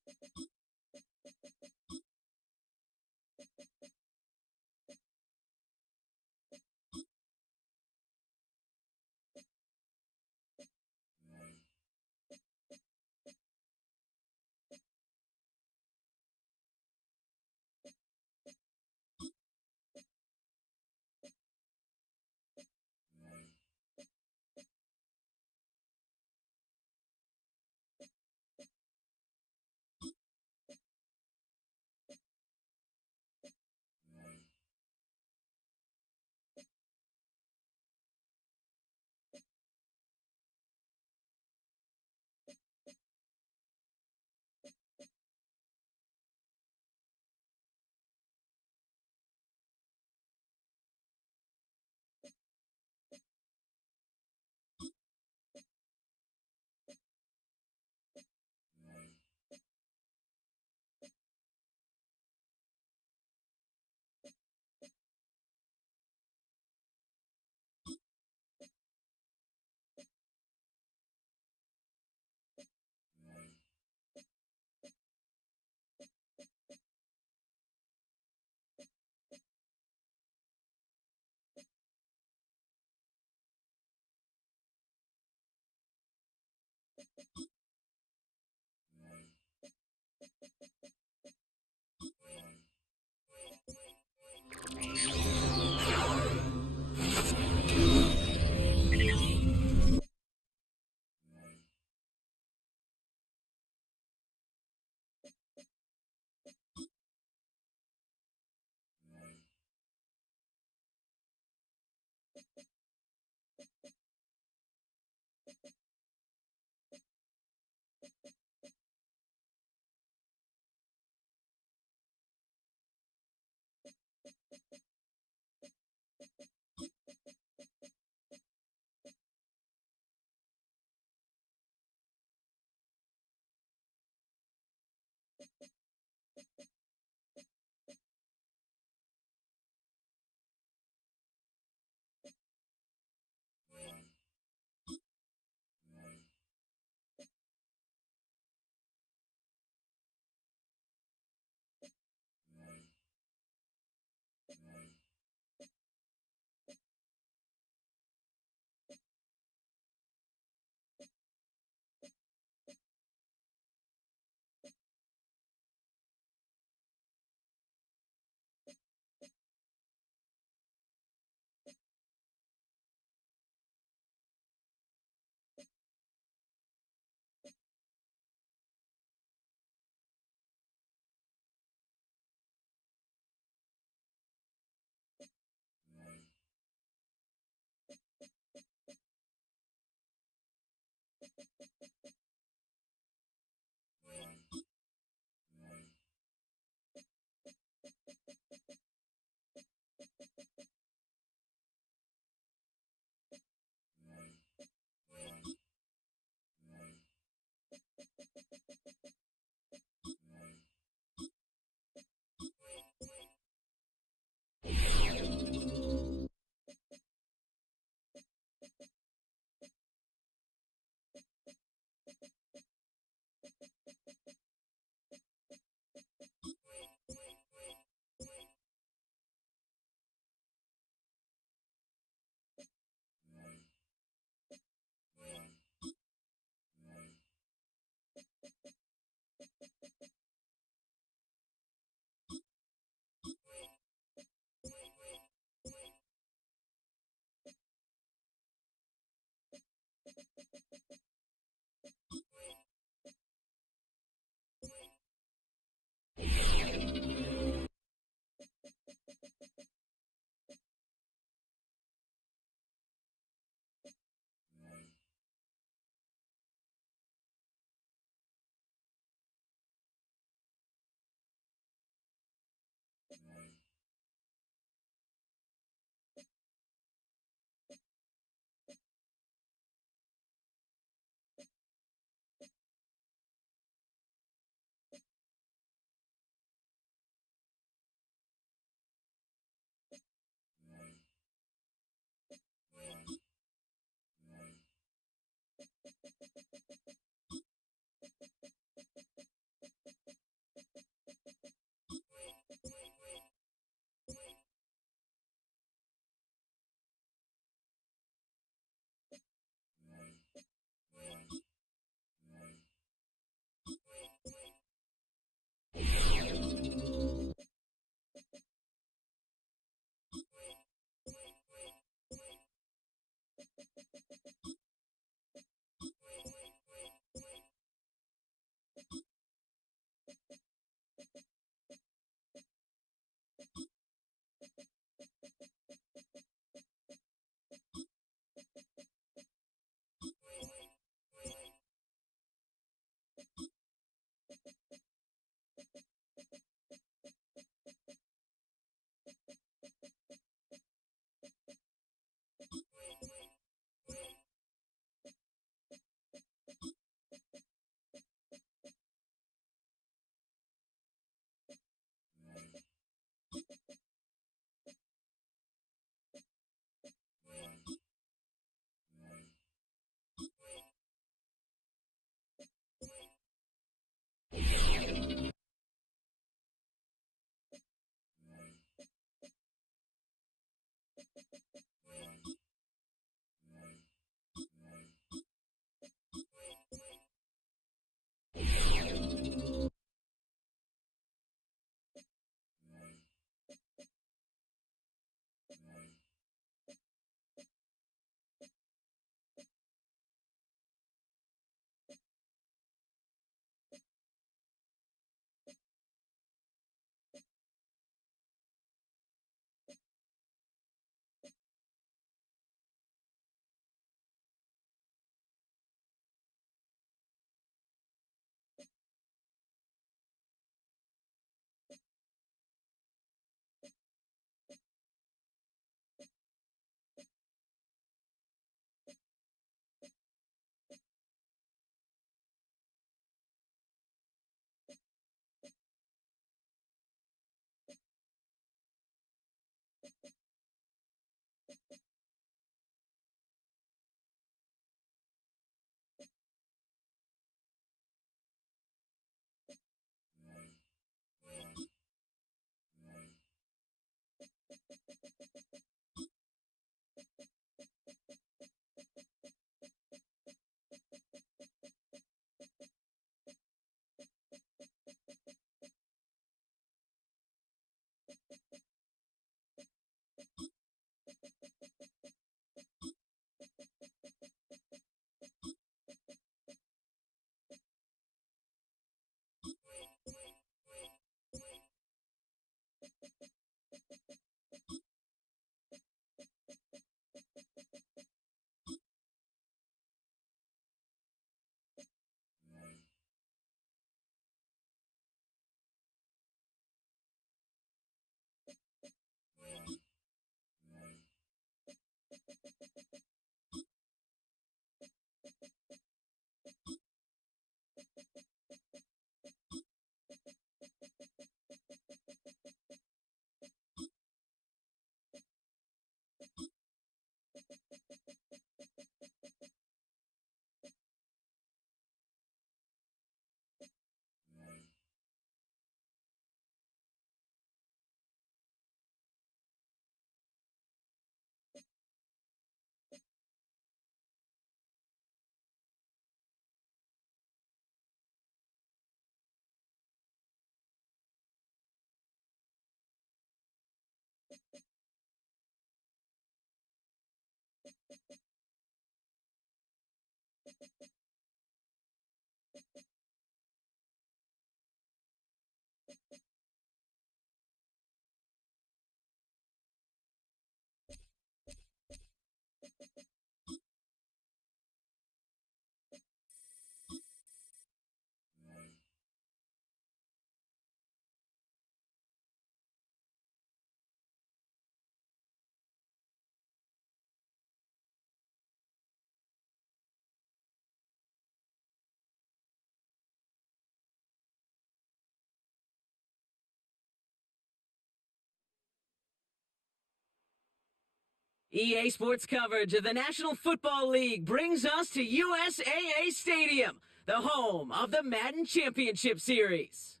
EA Sports coverage of the National Football League brings us to USAA Stadium, the home of the Madden Championship Series.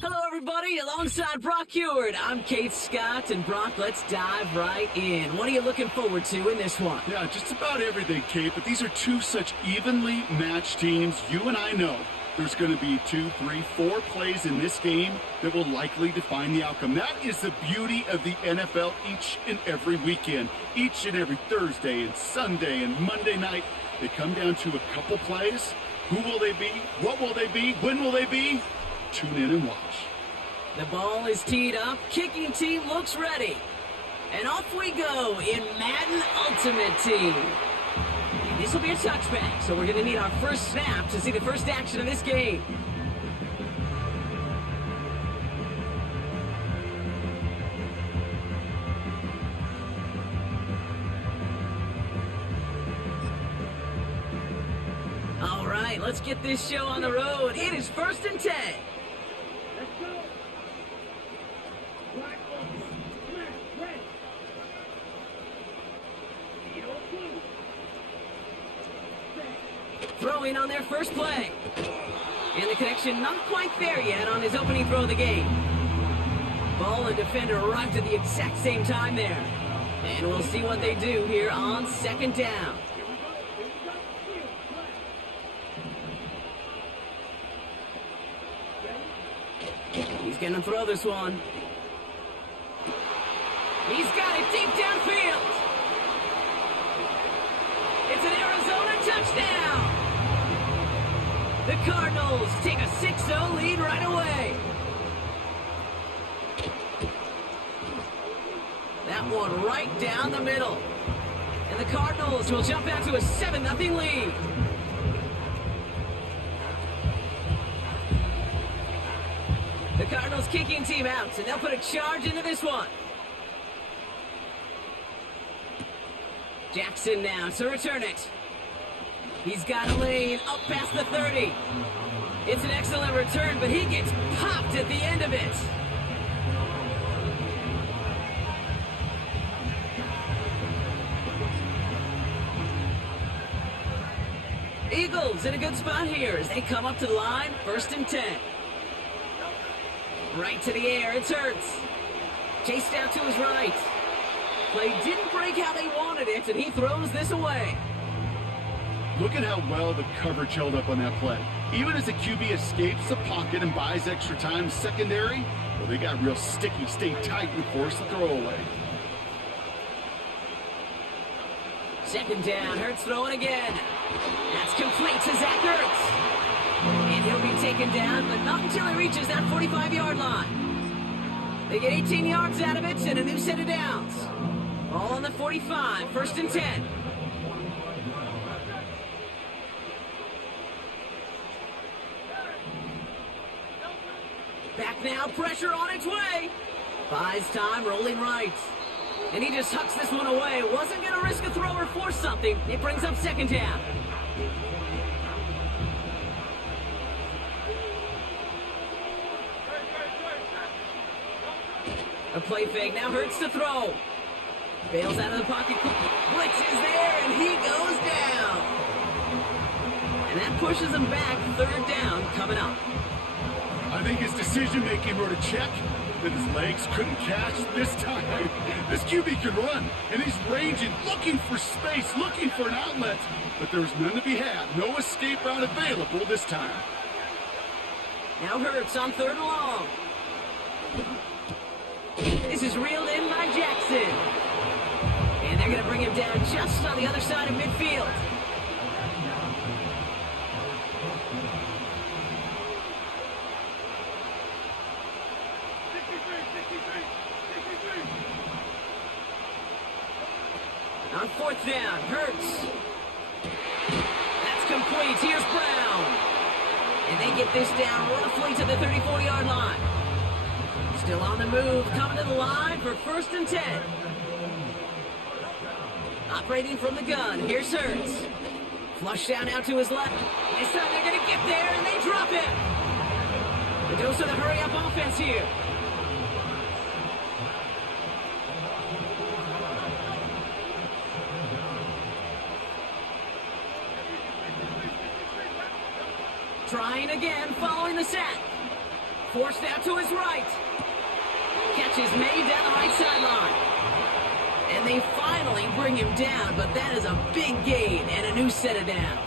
Hello, everybody. Alongside Brock Heward, I'm Kate Scott, and Brock, let's dive right in. What are you looking forward to in this one? Yeah, just about everything, Kate, but these are two such evenly matched teams. You and I know there's going to be 2, 3, 4 plays in this game that will likely define the outcome. That is the beauty of the NFL each and every weekend. Each and every Thursday and Sunday and Monday night, they come down to a couple plays. Who will they be? What will they be? When will they be? Tune in and watch. The ball is teed up. Kicking team looks ready. And off we go in Madden Ultimate Team. This will be a touchback, so we're going to need our first snap to see the first action of this game. All right, let's get this show on the road. It is 1st and 10. Let's go. Right focus. Smash. Ready. Throwing on their first play. And the connection not quite there yet on his opening throw of the game. Ball and defender arrived at the exact same time there. And we'll see what they do here on 2nd down. He's going to throw this one. He's got it deep downfield. It's an Arizona touchdown. The Cardinals take a 6-0 lead right away. That one right down the middle. And the Cardinals will jump out to a 7-0 lead. The Cardinals kicking team out, and they'll put a charge into this one. Jackson now to return it. He's got a lane up past the 30. It's an excellent return, but he gets popped at the end of it. Eagles in a good spot here as they come up to the line, 1st and 10. Right to the air, it's Hurts. Chased out to his right. Play didn't break how they wanted it, and he throws this away. Look at how well the coverage held up on that play. Even as the QB escapes the pocket and buys extra time secondary, well, they got real sticky, stayed tight, and forced the throwaway. 2nd down, Hurts throwing again. That's complete to Zach Ertz. And he'll be taken down, but not until he reaches that 45-yard line. They get 18 yards out of it and a new set of downs. All on the 45, 1st and 10. Back now, pressure on its way. Buys time, rolling right. And he just hucks this one away. Wasn't going to risk a throw or force something. It brings up 2nd down. A play fake, now Hurts to throw. Bails out of the pocket. Blitz is there, and he goes down. And that pushes him back. 3rd down coming up. I think his decision-making wrote a check that his legs couldn't catch this time. This QB can run, and he's ranging, looking for space, looking for an outlet. But there's none to be had. No escape route available this time. Now Hurts on 3rd and long. This is reeled in by Jackson. And they're going to bring him down just on the other side of midfield. On 4th down, Hurts. That's complete. Here's Browne. And they get this down roughly to the 34-yard line. Still on the move, coming to the line for 1st and 10. Operating from the gun, here's Hurts. Flush down out to his left. This time they're going to get there, and they drop him. The dose of the hurry-up offense here. Throwing again, following the sack. Forced out to his right. Catch is made down the right sideline. And they finally bring him down, but that is a big gain and a new set of downs.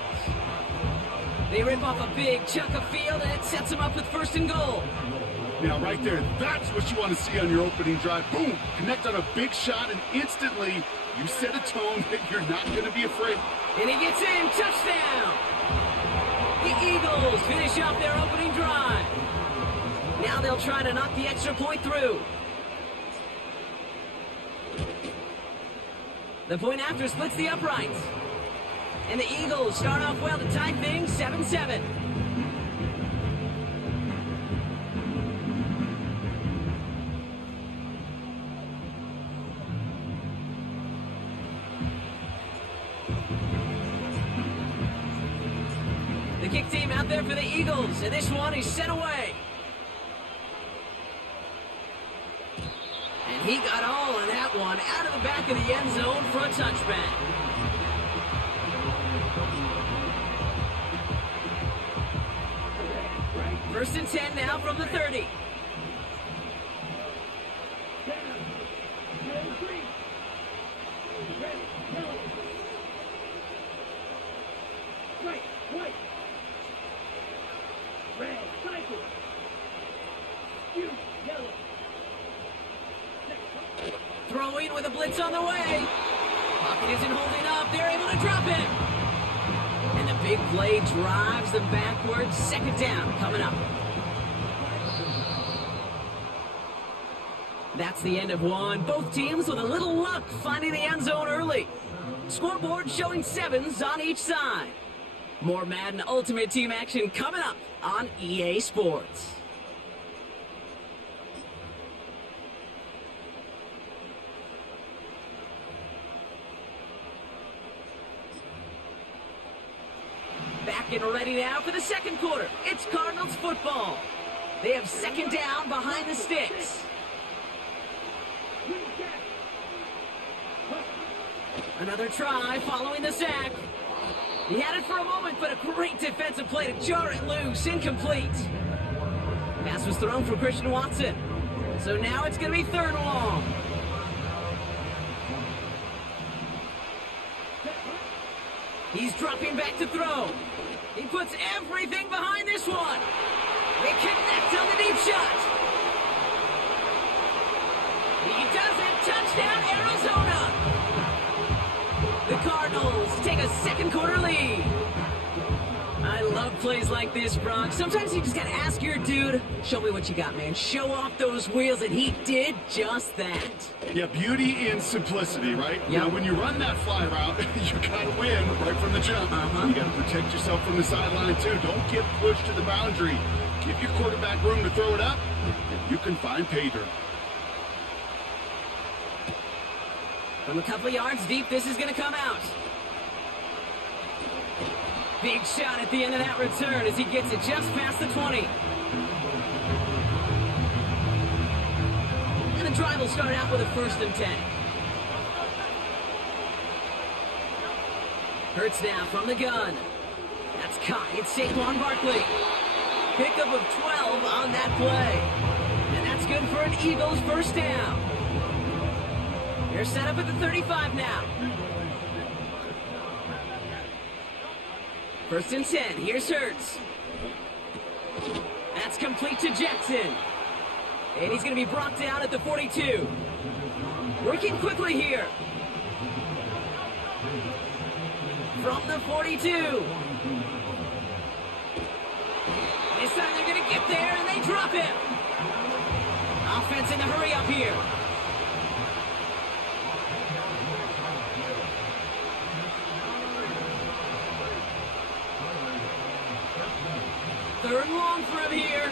They rip off a big chunk of field, and it sets them up with 1st and goal. Now, right there, that's what you want to see on your opening drive. Boom! Connect on a big shot, and instantly you set a tone that you're not going to be afraid. And he gets in, touchdown! The Eagles finish off their opening drive. Now they'll try to knock the extra point through. The point after splits the uprights. And the Eagles start off well to tie things 7-7. The kick team out there for the Eagles, and this one is sent away. And he got all of that one out of the back of the end zone for a touchback. First and 10 now from the 30. Throwing with a blitz on the way. Pocket isn't holding up. They're able to drop him. And the big play drives them backwards. 2nd down coming up. That's the end of one. Both teams with a little luck finding the end zone early. Scoreboard showing 7s on each side. More Madden Ultimate Team action coming up on EA Sports. Back and ready now for the 2nd quarter. It's Cardinals football. They have 2nd down behind the sticks. Another try following the sack. He had it for a moment, but a great defensive play to jar it loose. Incomplete. Pass was thrown for Christian Watson. So now it's going to be 3rd and long. He's dropping back to throw. He puts everything behind this one. They connect on the deep shot. He does it. Touchdown, Arizona. The Cardinals take a 2nd quarter lead. I love plays like this, Brock. Sometimes you just got to ask your dude, show me what you got, man. Show off those wheels, and he did just that. Yeah, beauty in simplicity, right? Yep. Now, when you run that fly route, you got to win right from the jump. You got to protect yourself from the sideline, too. Don't get pushed to the boundary. Give your quarterback room to throw it up, and you can find pay dirt. From a couple of yards deep, this is going to come out. Big shot at the end of that return as he gets it just past the 20. And the drive will start out with a 1st and 10. Hurts now from the gun. That's caught. It's Saquon Barkley. Pickup of 12 on that play. And that's good for an Eagles 1st down. They're set up at the 35 now. 1st and 10. Here's Hurts. That's complete to Jackson. And he's going to be brought down at the 42. Working quickly here. From the 42. This time they're going to get there, and they drop him. Offense in the hurry up here. Third and long for him here.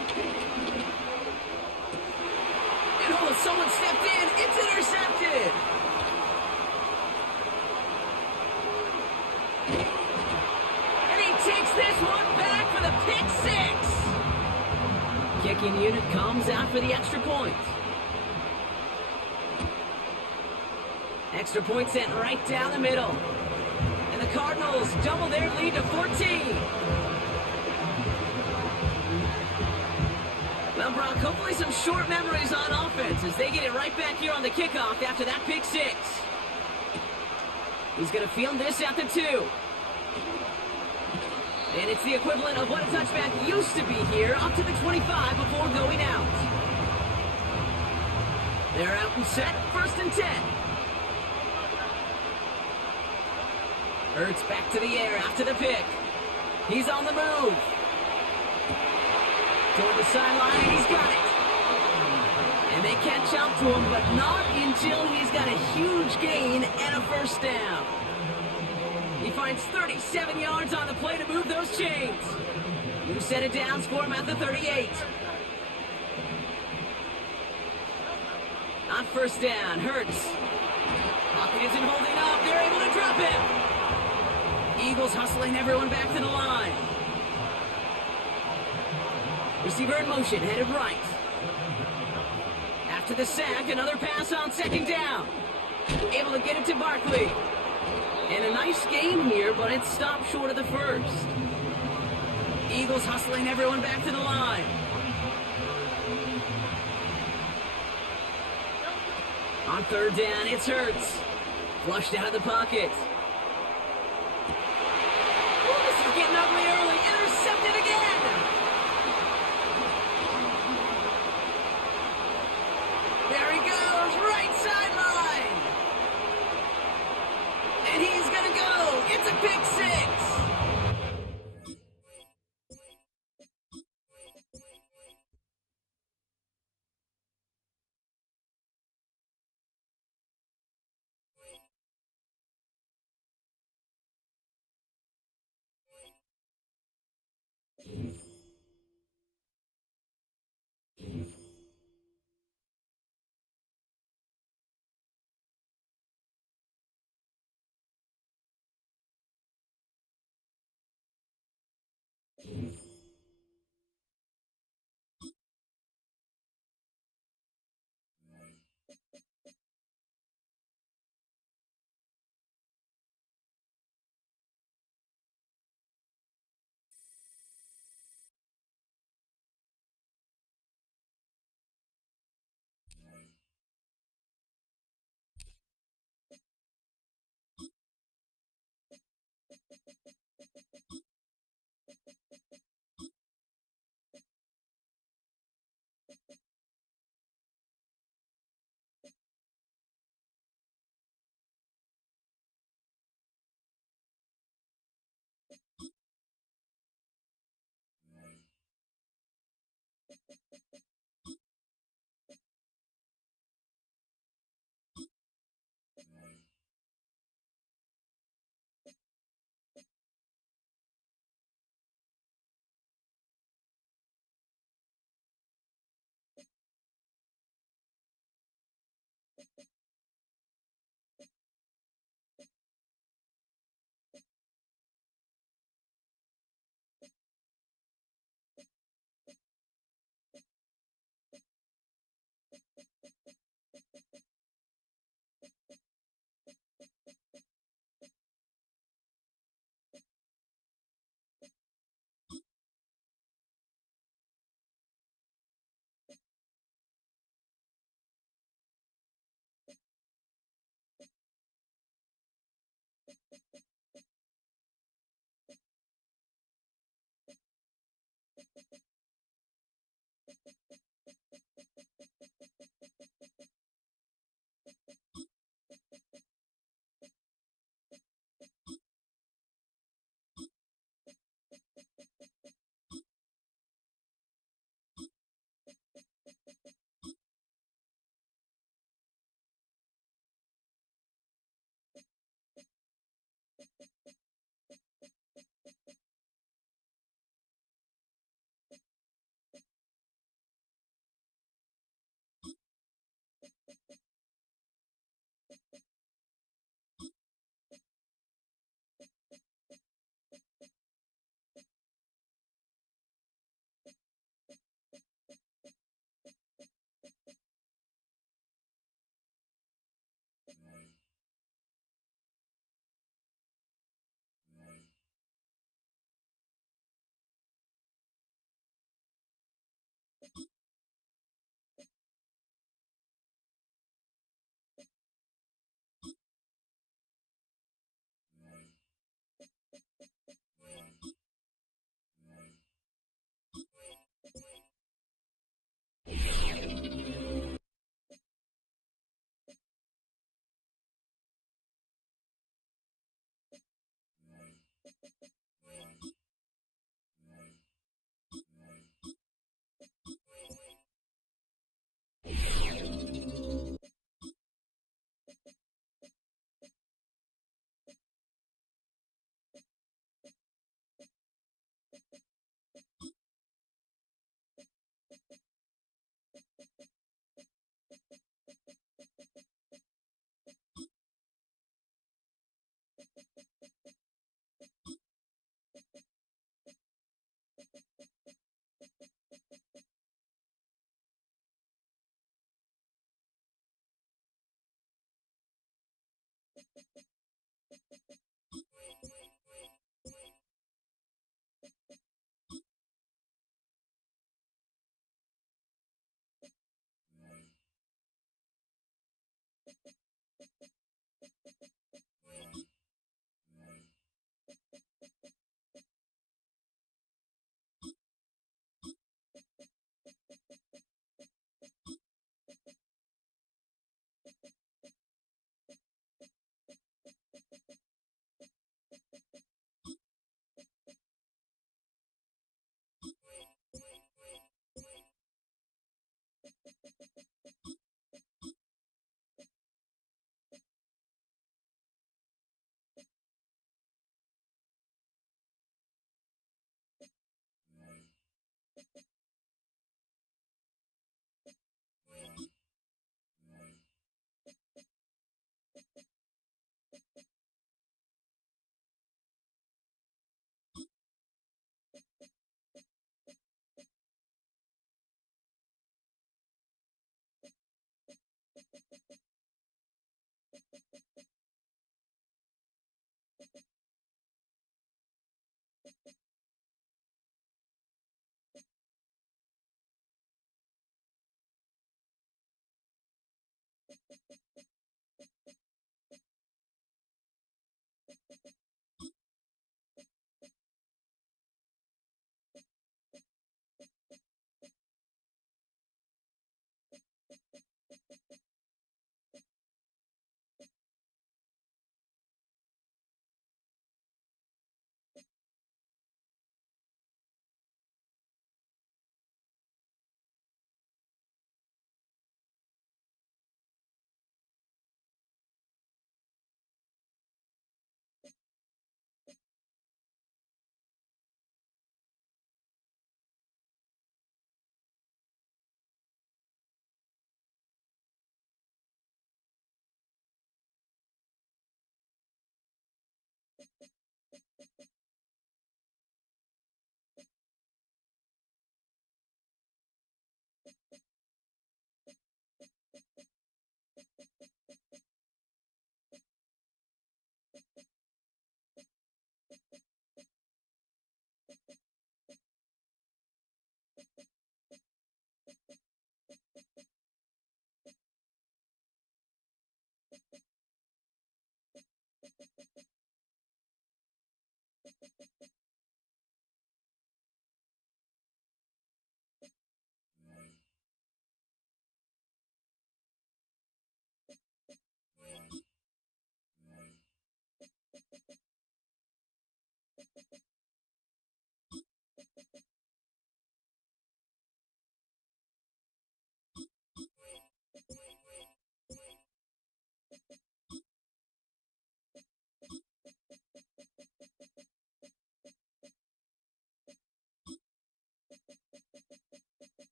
And oh, someone stepped in. It's intercepted. And he takes this one back for the pick 6. Kicking unit comes out for the extra point. Extra point sent right down the middle. And the Cardinals double their lead to 14. Buck. Hopefully some short memories on offense as they get it right back here on the kickoff after that pick six. He's going to field this at the 2. And it's the equivalent of what a touchback used to be here, up to the 25 before going out. They're out and set, 1st and 10. Hurts back to the air after the pick. He's on the move. Toward the sideline, and he's got it. And they catch up to him, but not until he's got a huge gain and a 1st down. He finds 37 yards on the play to move those chains. New set of downs for him at the 38. On 1st down, Hurts. Pocket isn't holding up. They're able to drop him. Eagles hustling everyone back to the line. Receiver in motion, headed right. After the sack, another pass on 2nd down. Able to get it to Barkley. And a nice game here, but it's stopped short of the 1st. Eagles hustling everyone back to the line. On 3rd down, it's Hurts. Flushed out of the pocket. Oh, this is getting ugly early. Intercepted again. There he goes, right sideline. And he's going to go. It's a pick six.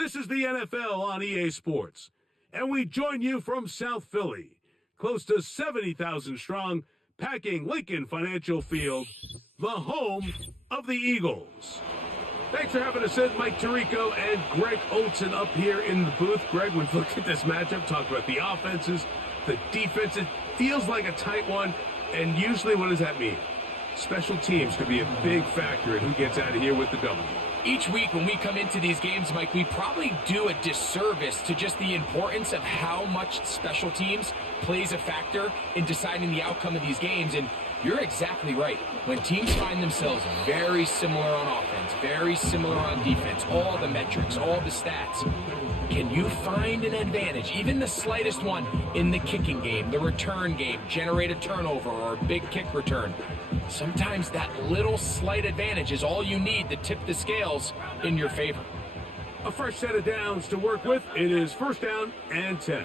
This is the NFL on EA Sports, and we join you from South Philly, close to 70,000 strong, packing Lincoln Financial Field, the home of the Eagles. Thanks for having us in, Mike Tirico and Greg Olson up here in the booth. Greg, we've looked at this matchup, talked about the offenses, the defense. It feels like a tight one, and usually what does that mean? Special teams could be a big factor in who gets out of here with the W. Each week when we come into these games, Mike, we probably do a disservice to just the importance of how much special teams plays a factor in deciding the outcome of these games. And you're exactly right. When teams find themselves very similar on offense, very similar on defense, all the metrics, all the stats, can you find an advantage, even the slightest one, in the kicking game, the return game, generate a turnover or a big kick return? Sometimes that little slight advantage is all you need to tip the scales in your favor. A fresh set of downs to work with. It is 1st down and 10.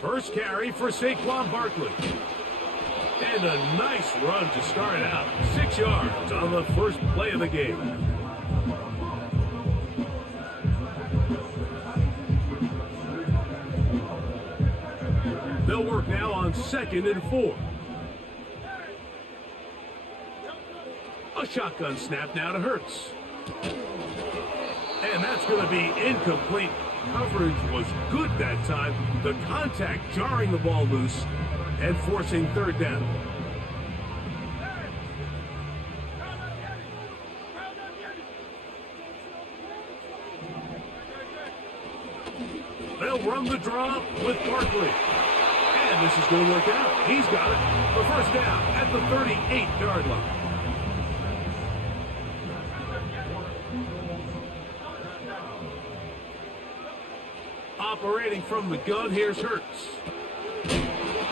First carry for Saquon Barkley. And a nice run to start out. 6 yards on the first play of the game. They'll work now on 2nd and 4. A shotgun snap now to Hurts. And that's going to be incomplete. Coverage was good that time. The contact jarring the ball loose and forcing 3rd down. They'll run the draw with Barkley. And this is going to work out. He's got it. The 1st down at the 38-yard line. Operating from the gun, here's Hurts.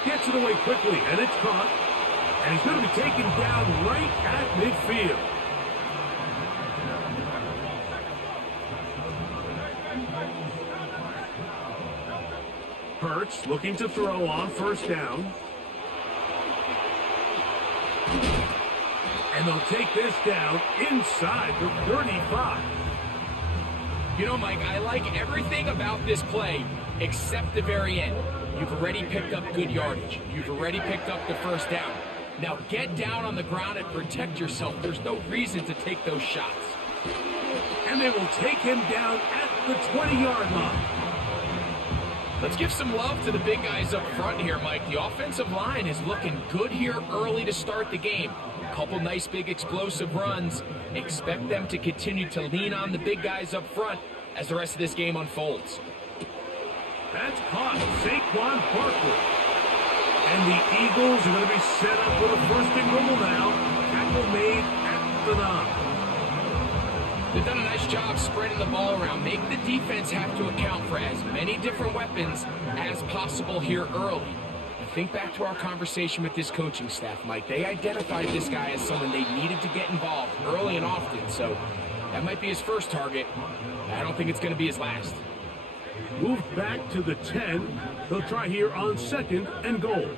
Gets it away quickly, and it's caught. And he's going to be taken down right at midfield. Hurts looking to throw on 1st down. And they'll take this down inside the 35. You know, Mike, I like everything about this play except the very end. You've already picked up good yardage. You've already picked up the 1st down. Now get down on the ground and protect yourself. There's no reason to take those shots. And they will take him down at the 20-yard line. Let's give some love to the big guys up front here, Mike. The offensive line is looking good here early to start the game. A couple nice big explosive runs. Expect them to continue to lean on the big guys up front as the rest of this game unfolds. That's caught. Saquon Barkley. And the Eagles are going to be set up with a 1st and goal now. Tackle made at the 9. They've done a nice job spreading the ball around. Make the defense have to account for as many different weapons as possible here early. Think back to our conversation with this coaching staff, Mike. They identified this guy as someone they needed to get involved early and often, so that might be his first target. I don't think it's going to be his last. Moved back to the 10. They'll try here on 2nd and goal.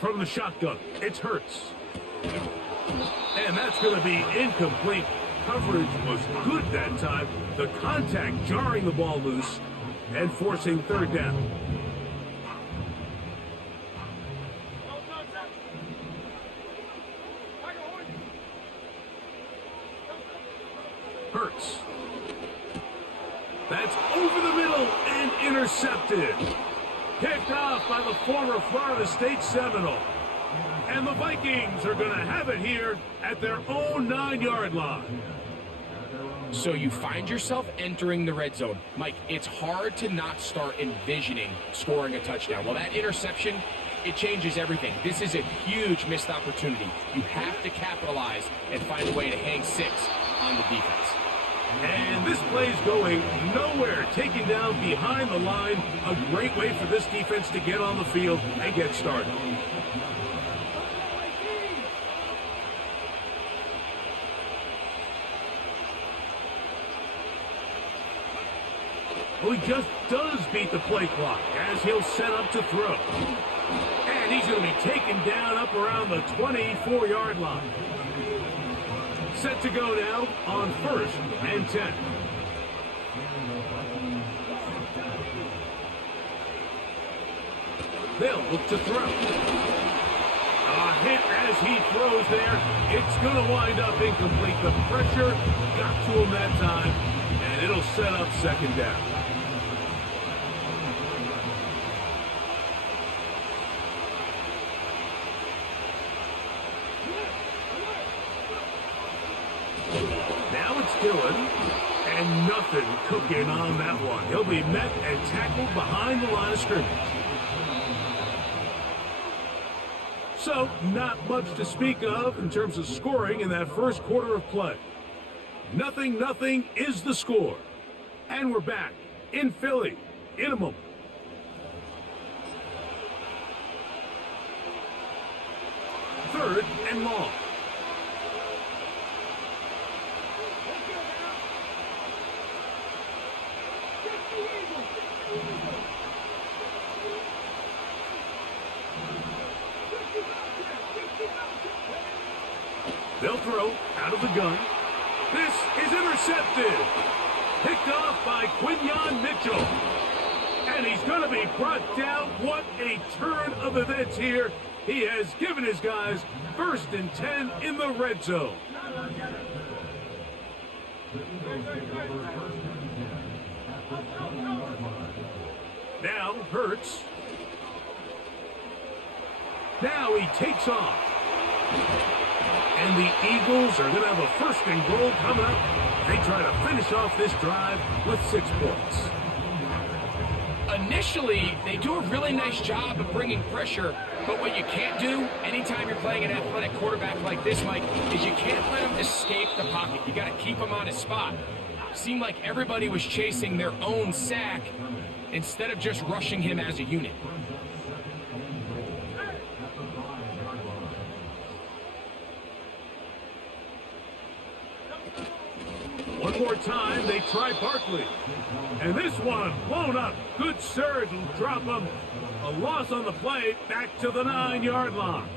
From the shotgun, it's Hurts. And that's going to be incomplete. Coverage was good that time. The contact jarring the ball loose and forcing 3rd down. Hurts. That's over the middle and intercepted. Picked off by the former Florida State Seminole. And the Vikings are going to have it here at their own 9-yard line. So you find yourself entering the red zone. Mike, it's hard to not start envisioning scoring a touchdown. Well, that interception it changes everything. This is a huge missed opportunity. You have to capitalize and find a way to hang 6 on the defense. And this play's going nowhere, taken down behind the line. A great way for this defense to get on the field and get started. Well, he just does beat the play clock as he'll set up to throw. And he's going to be taken down up around the 24-yard line. Set to go now on 1st and 10. They'll look to throw. A hit as he throws there. It's going to wind up incomplete. The pressure got to him that time, and it'll set up 2nd down. And nothing cooking on that one. He'll be met and tackled behind the line of scrimmage. So, not much to speak of in terms of scoring in that first quarter of play. 0-0 is the score. And we're back in Philly in a moment. Third and long. They'll throw out of the gun. This is intercepted. Picked off by Quinyon Mitchell. And he's going to be brought down. What a turn of events here. He has given his guys 1st and 10 in the red zone. Now Hurts. Now he takes off. And the Eagles are going to have a 1st and goal coming up. They try to finish off this drive with 6 points. Initially, they do a really nice job of bringing pressure, but what you can't do anytime you're playing an athletic quarterback like this, Mike, is you can't let him escape the pocket. You got to keep him on his spot. Seemed like everybody was chasing their own sack instead of just rushing him as a unit. One more time, they try Barkley. And this one blown up. Good surge will drop him. A loss on the play, back to the 9-yard line.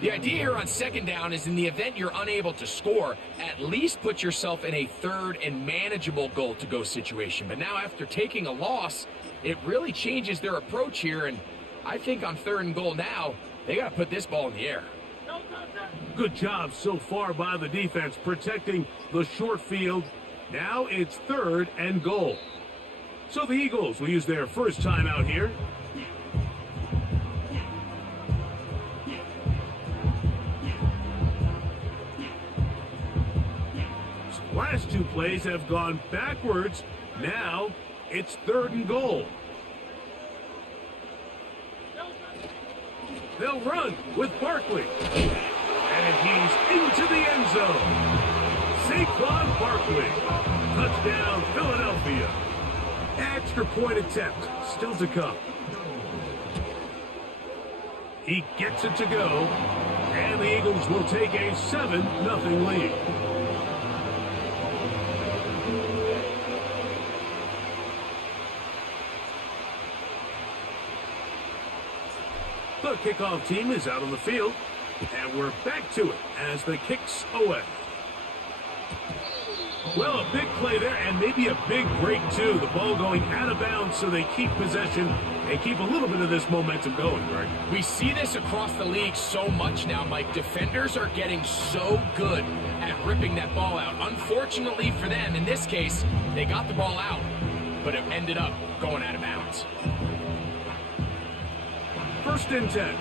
The idea here on 2nd down is in the event you're unable to score, at least put yourself in a 3rd and manageable goal-to-go situation. But now after taking a loss, it really changes their approach here. And I think on 3rd and goal now, they got to put this ball in the air. Good job so far by the defense protecting the short field. Now it's 3rd and goal. So the Eagles will use their first time out here. Last 2 plays have gone backwards. Now it's 3rd and goal. They'll run with Barkley. And he's into the end zone. Saquon Barkley. Touchdown, Philadelphia. Extra point attempt still to come. He gets it to go. And the Eagles will take a 7-0 lead. The kickoff team is out on the field, and we're back to it as the kick's away. Well, a big play there, and maybe a big break, too. The ball going out of bounds, so they keep possession and keep a little bit of this momentum going, Greg. We see this across the league so much now, Mike. Defenders are getting so good at ripping that ball out. Unfortunately for them, in this case, they got the ball out, but it ended up going out of bounds. 1st and 10.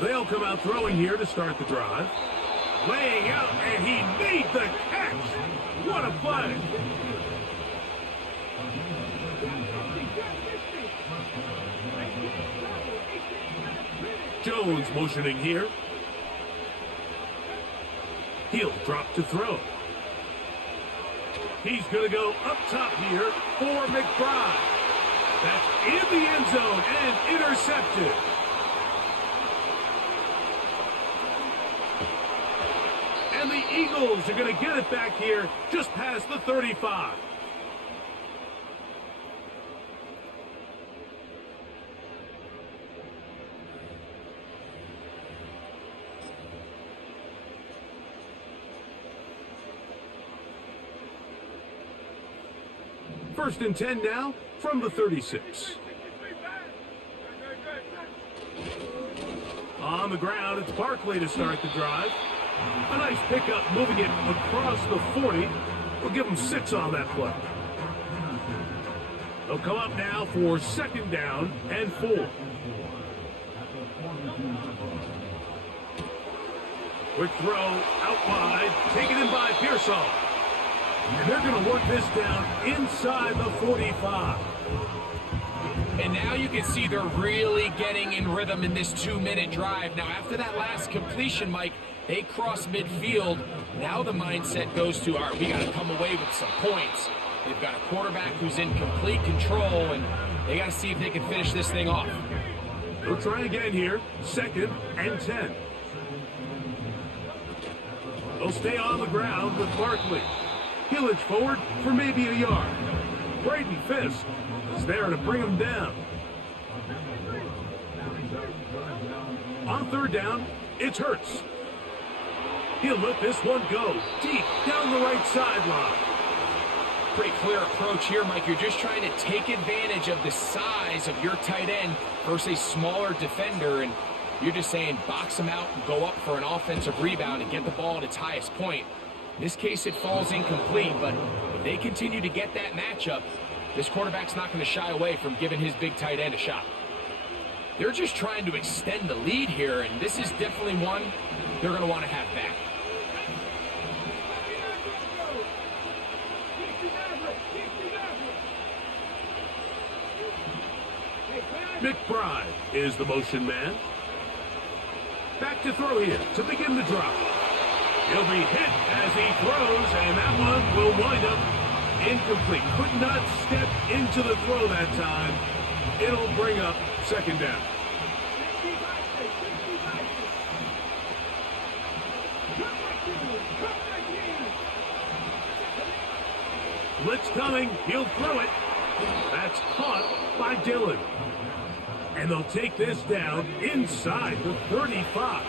They'll come out throwing here to start the drive. Laying out, and he made the catch. What a play. Jones motioning here. He'll drop to throw. He's going to go up top here for McBride. That's in the end zone and intercepted. And the Eagles are going to get it back here just past the 35. First and 10 now from the 36. On the ground, it's Barkley to start the drive. A nice pickup, moving it across the 40. We'll give him 6 on that play. They'll come up now for second down and 4. Quick throw out wide, taken in by Pearsall. And they're going to work this down inside the 45. And now you can see they're really getting in rhythm in this 2-minute drive. Now, after that last completion, Mike, they cross midfield. Now the mindset goes to, all right, we got to come away with some points. They've got a quarterback who's in complete control, and they got to see if they can finish this thing off. They'll try again here, second and 10. They'll stay on the ground with Barkley. He'll edge forward for maybe a yard. Braden Fisk is there to bring him down. On third down, it's Hurts. He'll let this one go deep down the right sideline. Pretty clear approach here, Mike. You're just trying to take advantage of the size of your tight end versus a smaller defender, and you're just saying box him out and go up for an offensive rebound and get the ball at its highest point. In this case, it falls incomplete, but if they continue to get that matchup, this quarterback's not going to shy away from giving his big tight end a shot. They're just trying to extend the lead here, and this is definitely one they're going to want to have back. McBride is the motion man. Back to throw here to begin the drop. He'll be hit as he throws, and that one will wind up incomplete. Could not step into the throw that time. It'll bring up second down. Blitz coming. He'll throw it. That's caught by Dillon. And they'll take this down inside the 35.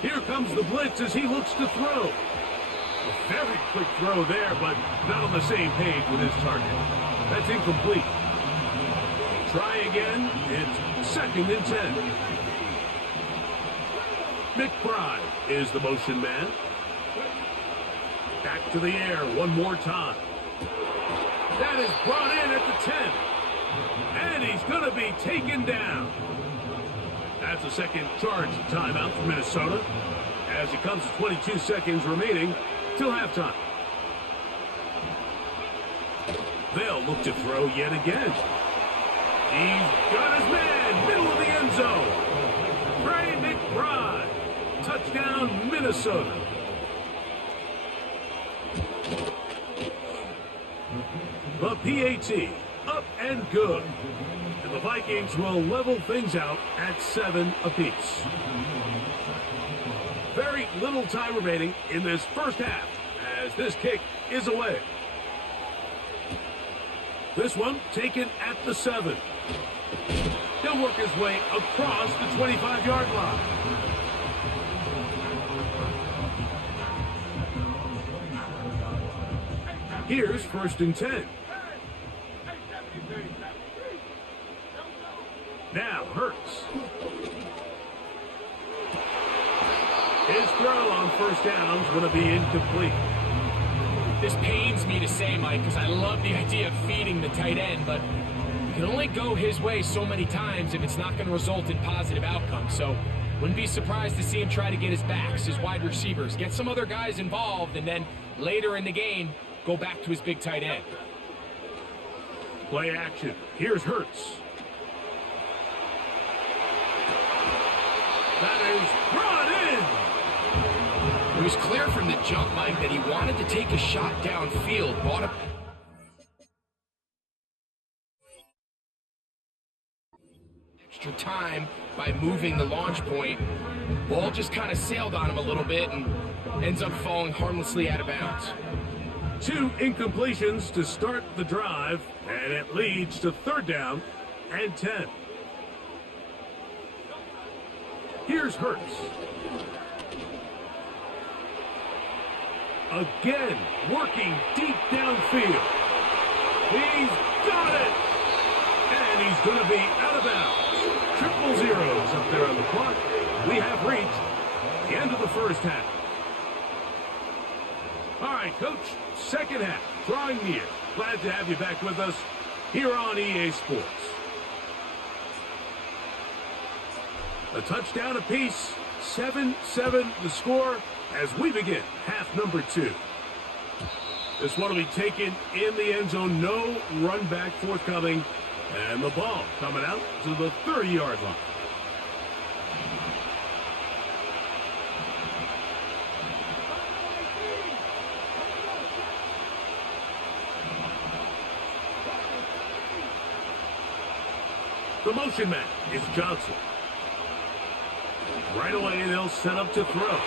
Here comes the blitz as he looks to throw. A very quick throw there, but not on the same page with his target. That's incomplete. Try again. It's second and 10. McBride is the motion man. Back to the air one more time. That is brought in at the 10. And he's going to be taken down. That's a second charge timeout for Minnesota as it comes to 22 seconds remaining till halftime. They'll look to throw yet again. He's got his man, middle of the end zone. Trey McBride. Touchdown, Minnesota. The PAT, up and good. And the Vikings will level things out at 7 apiece. Very little time remaining in this first half as this kick is away. This one taken at the 7. He'll work his way across the 25-yard line. Here's first and 10. Now Hurts. His throw on first down is going to be incomplete. This pains me to say, Mike, because I love the idea of feeding the tight end, but you can only go his way so many times if it's not going to result in positive outcomes. So wouldn't be surprised to see him try to get his backs, his wide receivers, get some other guys involved, and then later in the game, go back to his big tight end. Play action. Here's Hurts. That is brought in. It was clear from the jump, Mike, that he wanted to take a shot downfield. Bought a extra time by moving the launch point. Ball just kind of sailed on him a little bit and ends up falling harmlessly out of bounds. 2 incompletions to start the drive, and it leads to 3rd down and 10. Here's Hurts. Again, working deep downfield. He's got it! And he's going to be out of bounds. Triple zeros up there on the clock. We have reached the end of the first half. All right, Coach, second half, drawing near. Glad to have you back with us here on EA Sports. A touchdown apiece, 7-7 the score as we begin half number 2. This one will be taken in the end zone, no run back forthcoming, and the ball coming out to the 30-yard line. The motion man is Johnson. Right away, they'll set up to throw.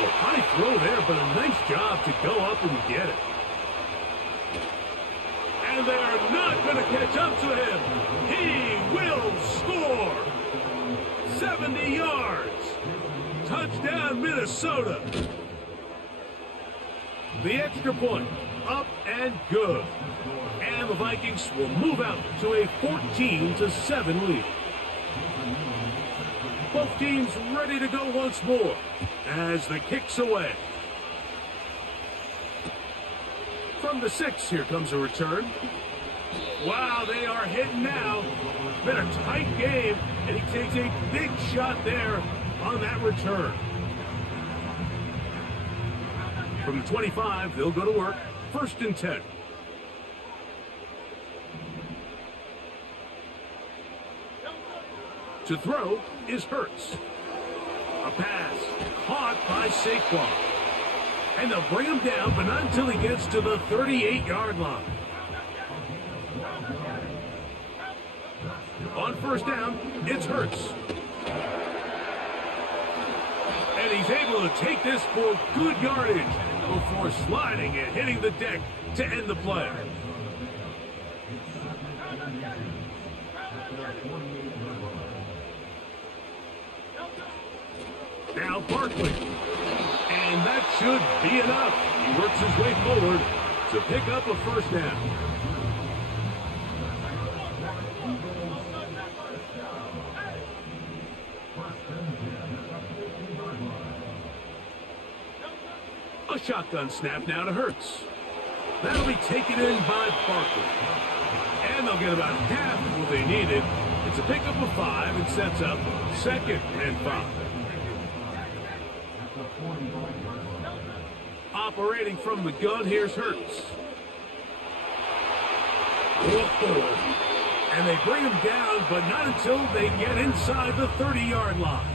Well, high throw there, but a nice job to go up and get it. And they're not going to catch up to him. He will score. 70 yards. Touchdown, Minnesota. The extra point, up and good. And the Vikings will move out to a 14-7 lead. Both teams ready to go once more as the kick's away. From the 6, here comes a return. Wow, they are hitting now. It's been a tight game, and he takes a big shot there on that return. From the 25, they'll go to work. 1st and 10. To throw is Hurts. A pass caught by Saquon. And they'll bring him down, but not until he gets to the 38-yard line. On 1st down, it's Hurts. And he's able to take this for good yardage before sliding and hitting the deck to end the play. Now Barkley. And that should be enough. He works his way forward to pick up a 1st down. A shotgun snap now to Hurts. That'll be taken in by Barkley. And they'll get about half of what they needed. It's a pickup of 5 and sets up 2nd and 5. Operating from the gun, here's Hurts. Whoa. And they bring him down, but not until they get inside the 30-yard line.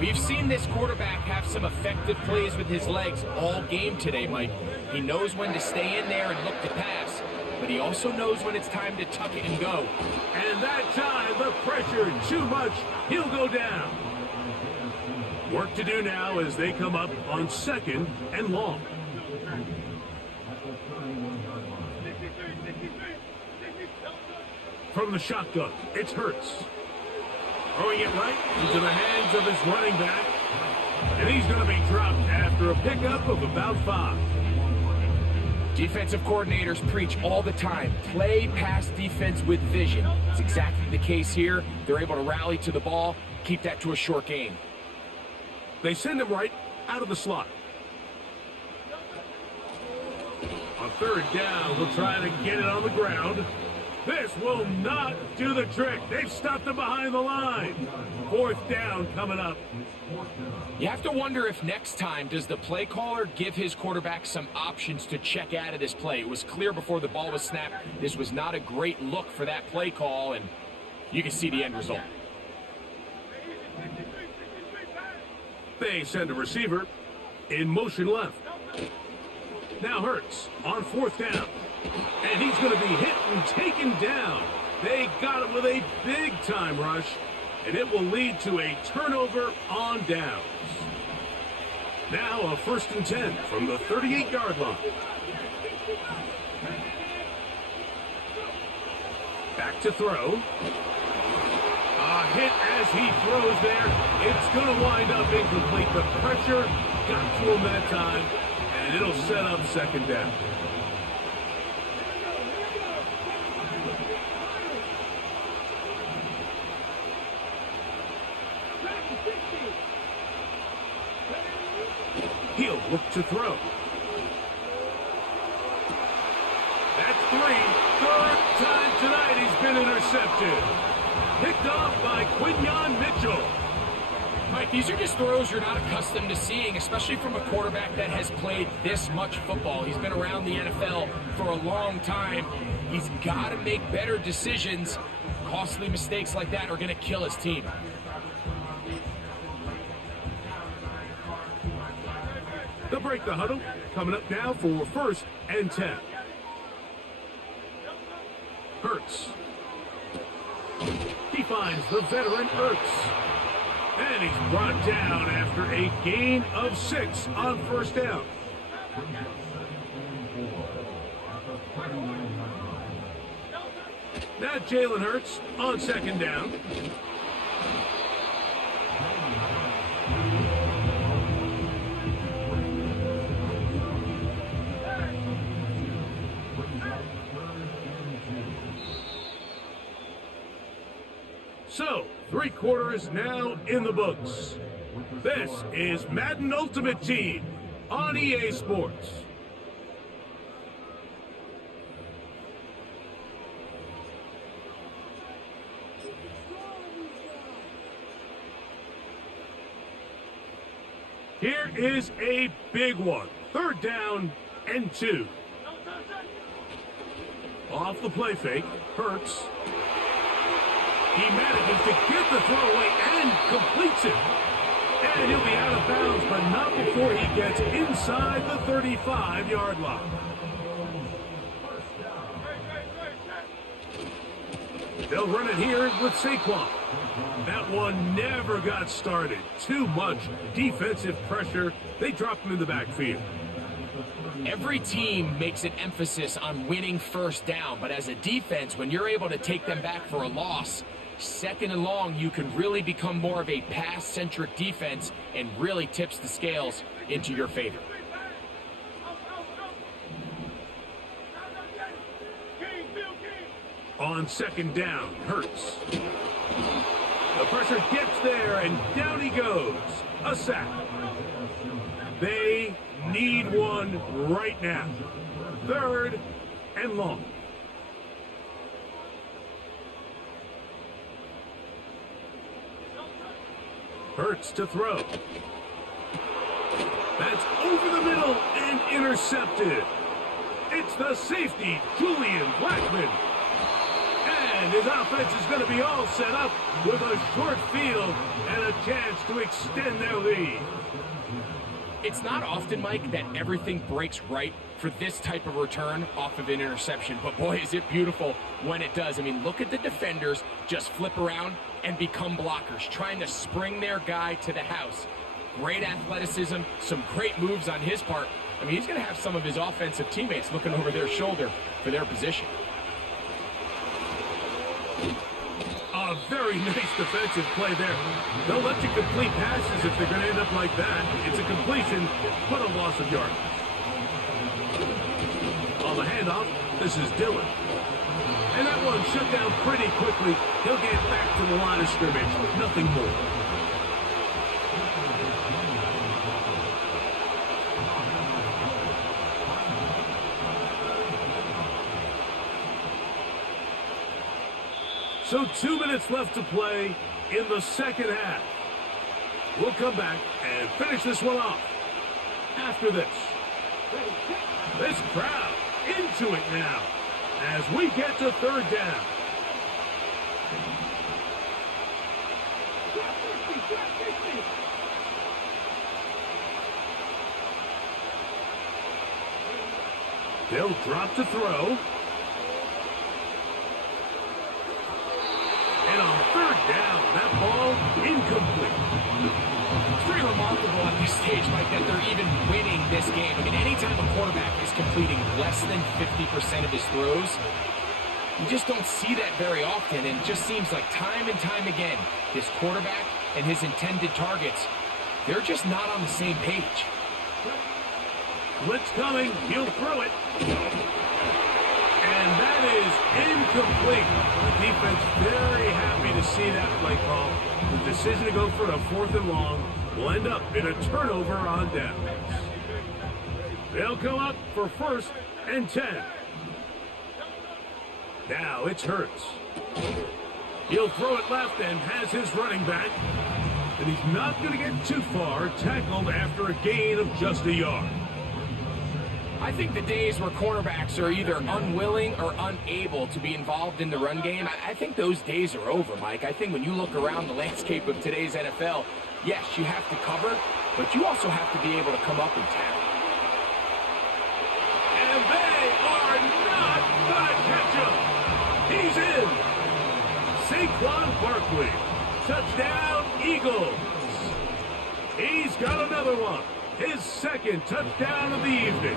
We've seen this quarterback have some effective plays with his legs all game today, Mike. He knows when to stay in there and look to pass, but he also knows when it's time to tuck it and go. And that time, the pressure too much, he'll go down. Work to do now as they come up on 2nd and long. From the shotgun, it's Hurts. Throwing it right into the hands of his running back. And he's going to be dropped after a pickup of about 5. Defensive coordinators preach all the time, play pass defense with vision. It's exactly the case here. They're able to rally to the ball, keep that to a short game. They send him right out of the slot. third down. We'll try to get it on the ground. This will not do the trick. They've stopped him behind the line. Fourth down coming up. You have to wonder if next time, does the play caller give his quarterback some options to check out of this play? It was clear before the ball was snapped. This was not a great look for that play call, and you can see the end result. They send a receiver in motion left. Now Hurts on fourth down. And he's going to be hit and taken down. They got him with a big-time rush, and it will lead to a turnover on downs. Now a 1st and 10 from the 38-yard line. Back to throw. A hit as he throws there. It's going to wind up incomplete. The pressure got to him that time, and it'll set up 2nd down. He'll look to throw. That's 3. 3rd time tonight he's been intercepted. Picked off by Quinyon Mitchell. Mike, these are just throws you're not accustomed to seeing, especially from a quarterback that has played this much football. He's been around the NFL for a long time. He's got to make better decisions. Costly mistakes like that are going to kill his team. They'll break the huddle. Coming up now for 1st and 10. Hurts. He finds the veteran Hurts. And he's brought down after a gain of 6 on 1st down. Now Jalen Hurts on 2nd down. So, 3 quarters now in the books. This is Madden Ultimate Team on EA Sports. Here is a big one. 3rd down and 2. Off the play fake, Hurts. He manages to get the throw away and completes it. And he'll be out of bounds, but not before he gets inside the 35-yard line. They'll run it here with Saquon. That one never got started. Too much defensive pressure. They dropped him in the backfield. Every team makes an emphasis on winning 1st down, but as a defense, when you're able to take them back for a loss, 2nd and long, you can really become more of a pass-centric defense and really tips the scales into your favor. On 2nd down, Hurts. The pressure gets there, and down he goes. A sack. They need one right now. 3rd and long. Hurts to throw. That's over the middle and intercepted. It's the safety, Julian Blackman. And his offense is going to be all set up with a short field and a chance to extend their lead. It's not often, Mike, that everything breaks right for this type of return off of an interception. But boy, is it beautiful when it does. I mean, look at the defenders just flip around and become blockers, trying to spring their guy to the house. Great athleticism, some great moves on his part. I mean, he's going to have some of his offensive teammates looking over their shoulder for their position. A very nice defensive play there. They'll let you complete passes if they're going to end up like that. It's a completion, but a loss of yardage. On the handoff, this is Dillon. And that one shut down pretty quickly. He'll get back to the line of scrimmage. Nothing more. So 2 minutes left to play in the second half. We'll come back and finish this one off after this. This crowd into it now as we get to third down. They'll drop to throw. And on third down, that ball incomplete. It's pretty remarkable at this stage, Mike, that they're even winning this game. I mean, anytime a quarterback is completing less than 50% of his throws, you just don't see that very often, and it just seems like time and time again, this quarterback and his intended targets, they're just not on the same page. Blitz coming, he'll throw it. And that is incomplete. The defense very happy to see that play call. The decision to go for a 4th and long will end up in a turnover on downs. They'll come up for 1st and 10. Now it's Hurts. He'll throw it left and has his running back. And he's not going to get too far, tackled after a gain of just a yard. I think the days where cornerbacks are either unwilling or unable to be involved in the run game, I think those days are over, Mike. I think when you look around the landscape of today's NFL, yes, you have to cover, but you also have to be able to come up and tackle. And they are not going to catch him. He's in. Saquon Barkley. Touchdown, Eagles. He's got another one. His second touchdown of the evening.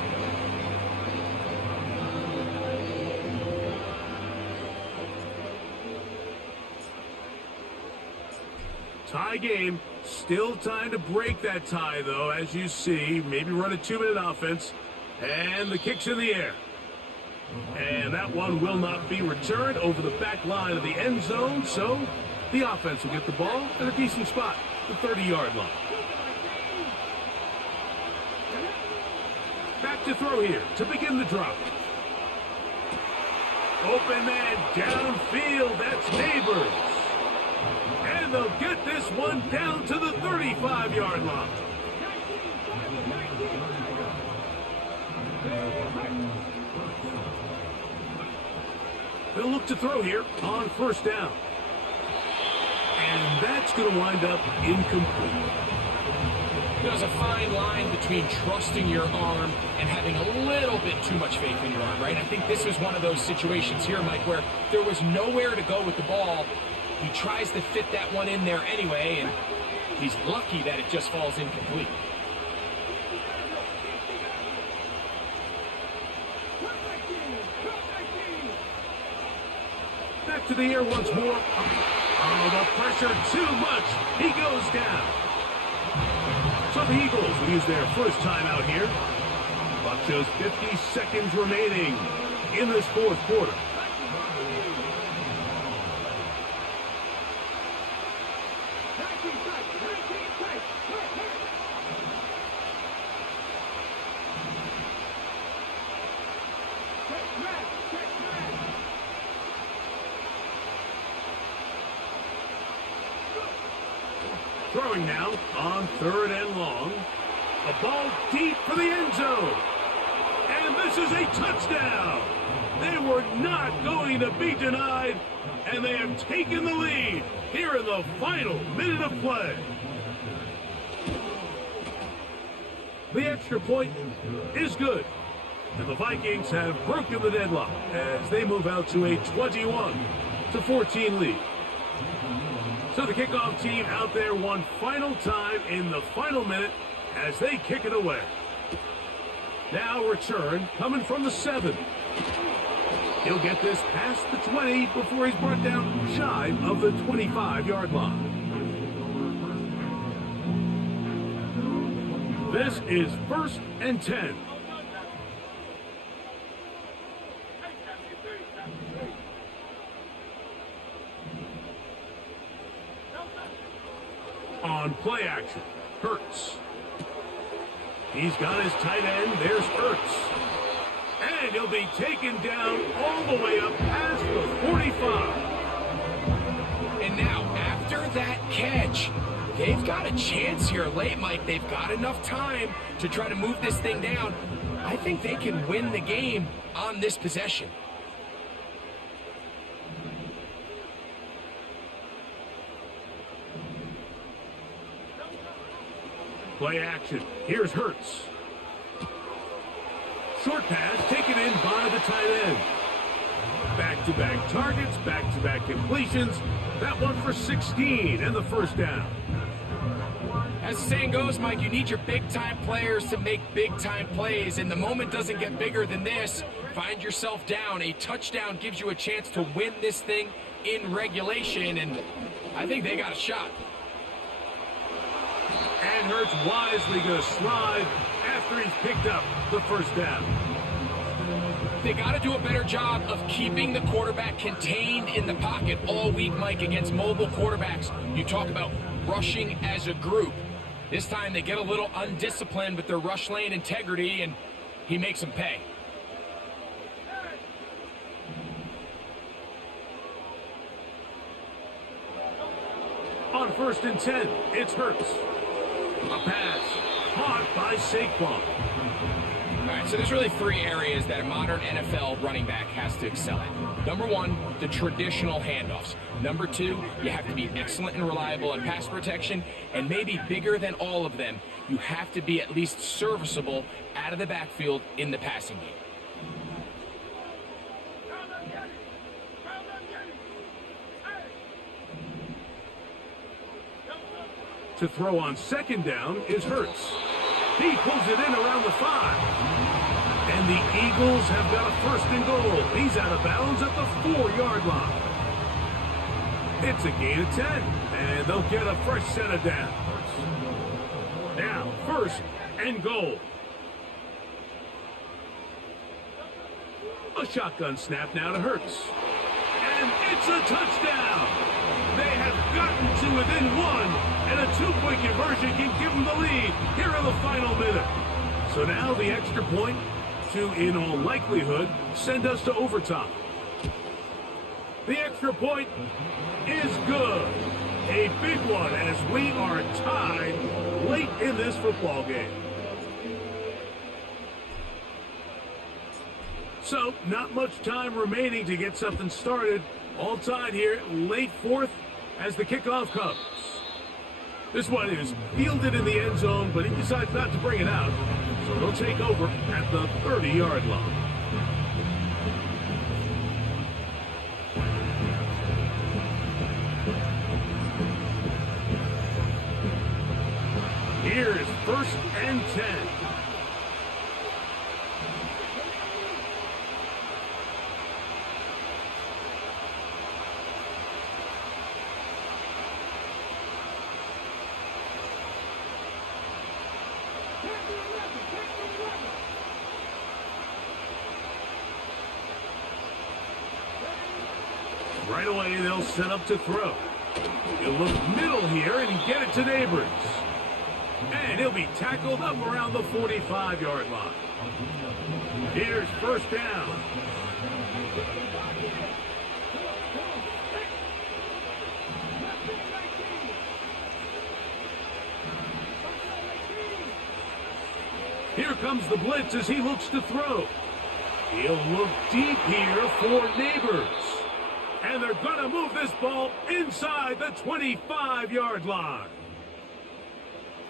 Tie game. Still time to break that tie, though, as you see. Maybe run a 2-minute offense. And the kick's in the air. And that one will not be returned over the back line of the end zone. So the offense will get the ball at a decent spot, the 30-yard line. Back to throw here to begin the drop. Open man downfield. That's Neighbors. And they'll get this one down to the 35-yard line. They'll look to throw here on 1st down. And that's going to wind up incomplete. There's a fine line between trusting your arm and having a little bit too much faith in your arm, right? I think this was one of those situations here, Mike, where there was nowhere to go with the ball. He tries to fit that one in there anyway, and he's lucky that it just falls incomplete. Back to the air once more. Oh, the pressure too much. He goes down. So the Eagles will use their first timeout here. Clock shows 50 seconds remaining in this 4th quarter. Throwing now on 3rd and long. A ball deep for the end zone. And this is a touchdown. They were not going to be denied, and they have taken the lead here in the final minute of play. The extra point is good, and the Vikings have broken the deadlock as they move out to a 21-14 lead. So the kickoff team out there one final time in the final minute as they kick it away. Now return coming from the 7. He'll get this past the 20 before he's brought down shy of the 25-yard line. This is 1st and 10. On play action, Hurts. He's got his tight end. There's Hurts. And he'll be taken down all the way up past the 45. edge. They've got a chance here late, Mike. They've got enough time to try to move this thing down. I think they can win the game on this possession. Play action. Here's Hurts. Short pass taken in by the tight end. Back-to-back targets, back-to-back completions. That one for 16 and the first down. As the saying goes, Mike, you need your big-time players to make big-time plays, and the moment doesn't get bigger than this. Find yourself down. A touchdown gives you a chance to win this thing in regulation, and I think they got a shot. And Hurts wisely going to slide after he's picked up the first down. They got to do a better job of keeping the quarterback contained in the pocket all week, Mike, against mobile quarterbacks. You talk about rushing as a group. This time they get a little undisciplined with their rush lane integrity, and he makes them pay. On 1st and 10, it's Hurts. A pass caught by Saquon. All right, so there's really three areas that a modern NFL running back has to excel at. Number one, the traditional handoffs. Number two, you have to be excellent and reliable in pass protection. And maybe bigger than all of them, you have to be at least serviceable out of the backfield in the passing game. To throw on 2nd down is Hurts. He pulls it in around the 5. And the Eagles have got a 1st and goal. He's out of bounds at the 4-yard line. It's a gain of 10, and they'll get a fresh set of downs. Now, 1st and goal. A shotgun snap now to Hurts. And it's a touchdown. They have gotten to within 1, and a 2-point conversion can give them the lead here in the final minute. So now the extra point to, in all likelihood, send us to overtime. The extra point is good. A big one as we are tied late in this football game. So, not much time remaining to get something started. All tied here, late 4th as the kickoff comes. This one is fielded in the end zone, but he decides not to bring it out. So they'll take over at the 30-yard line. Here's 1st and 10. Right away, they'll set up to throw. He'll look middle here and get it to Neighbors. And he'll be tackled up around the 45-yard line. Here's 1st down. Here comes the blitz as he looks to throw. He'll look deep here for Neighbors. And they're going to move this ball inside the 25-yard line.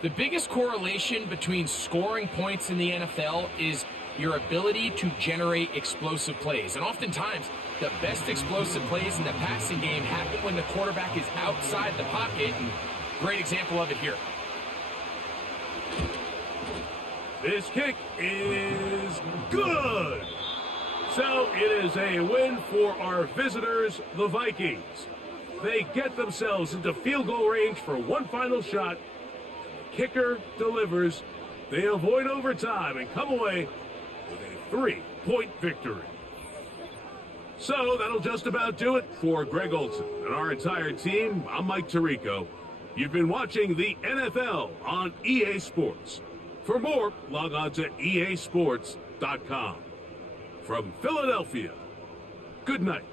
The biggest correlation between scoring points in the NFL is your ability to generate explosive plays. And oftentimes, the best explosive plays in the passing game happen when the quarterback is outside the pocket. And great example of it here. This kick is good. So it is a win for our visitors, the Vikings. They get themselves into field goal range for one final shot. The kicker delivers. They avoid overtime and come away with a 3-point victory. So that'll just about do it for Greg Olson and our entire team. I'm Mike Tirico. You've been watching the NFL on EA Sports. For more, log on to easports.com. From Philadelphia, good night.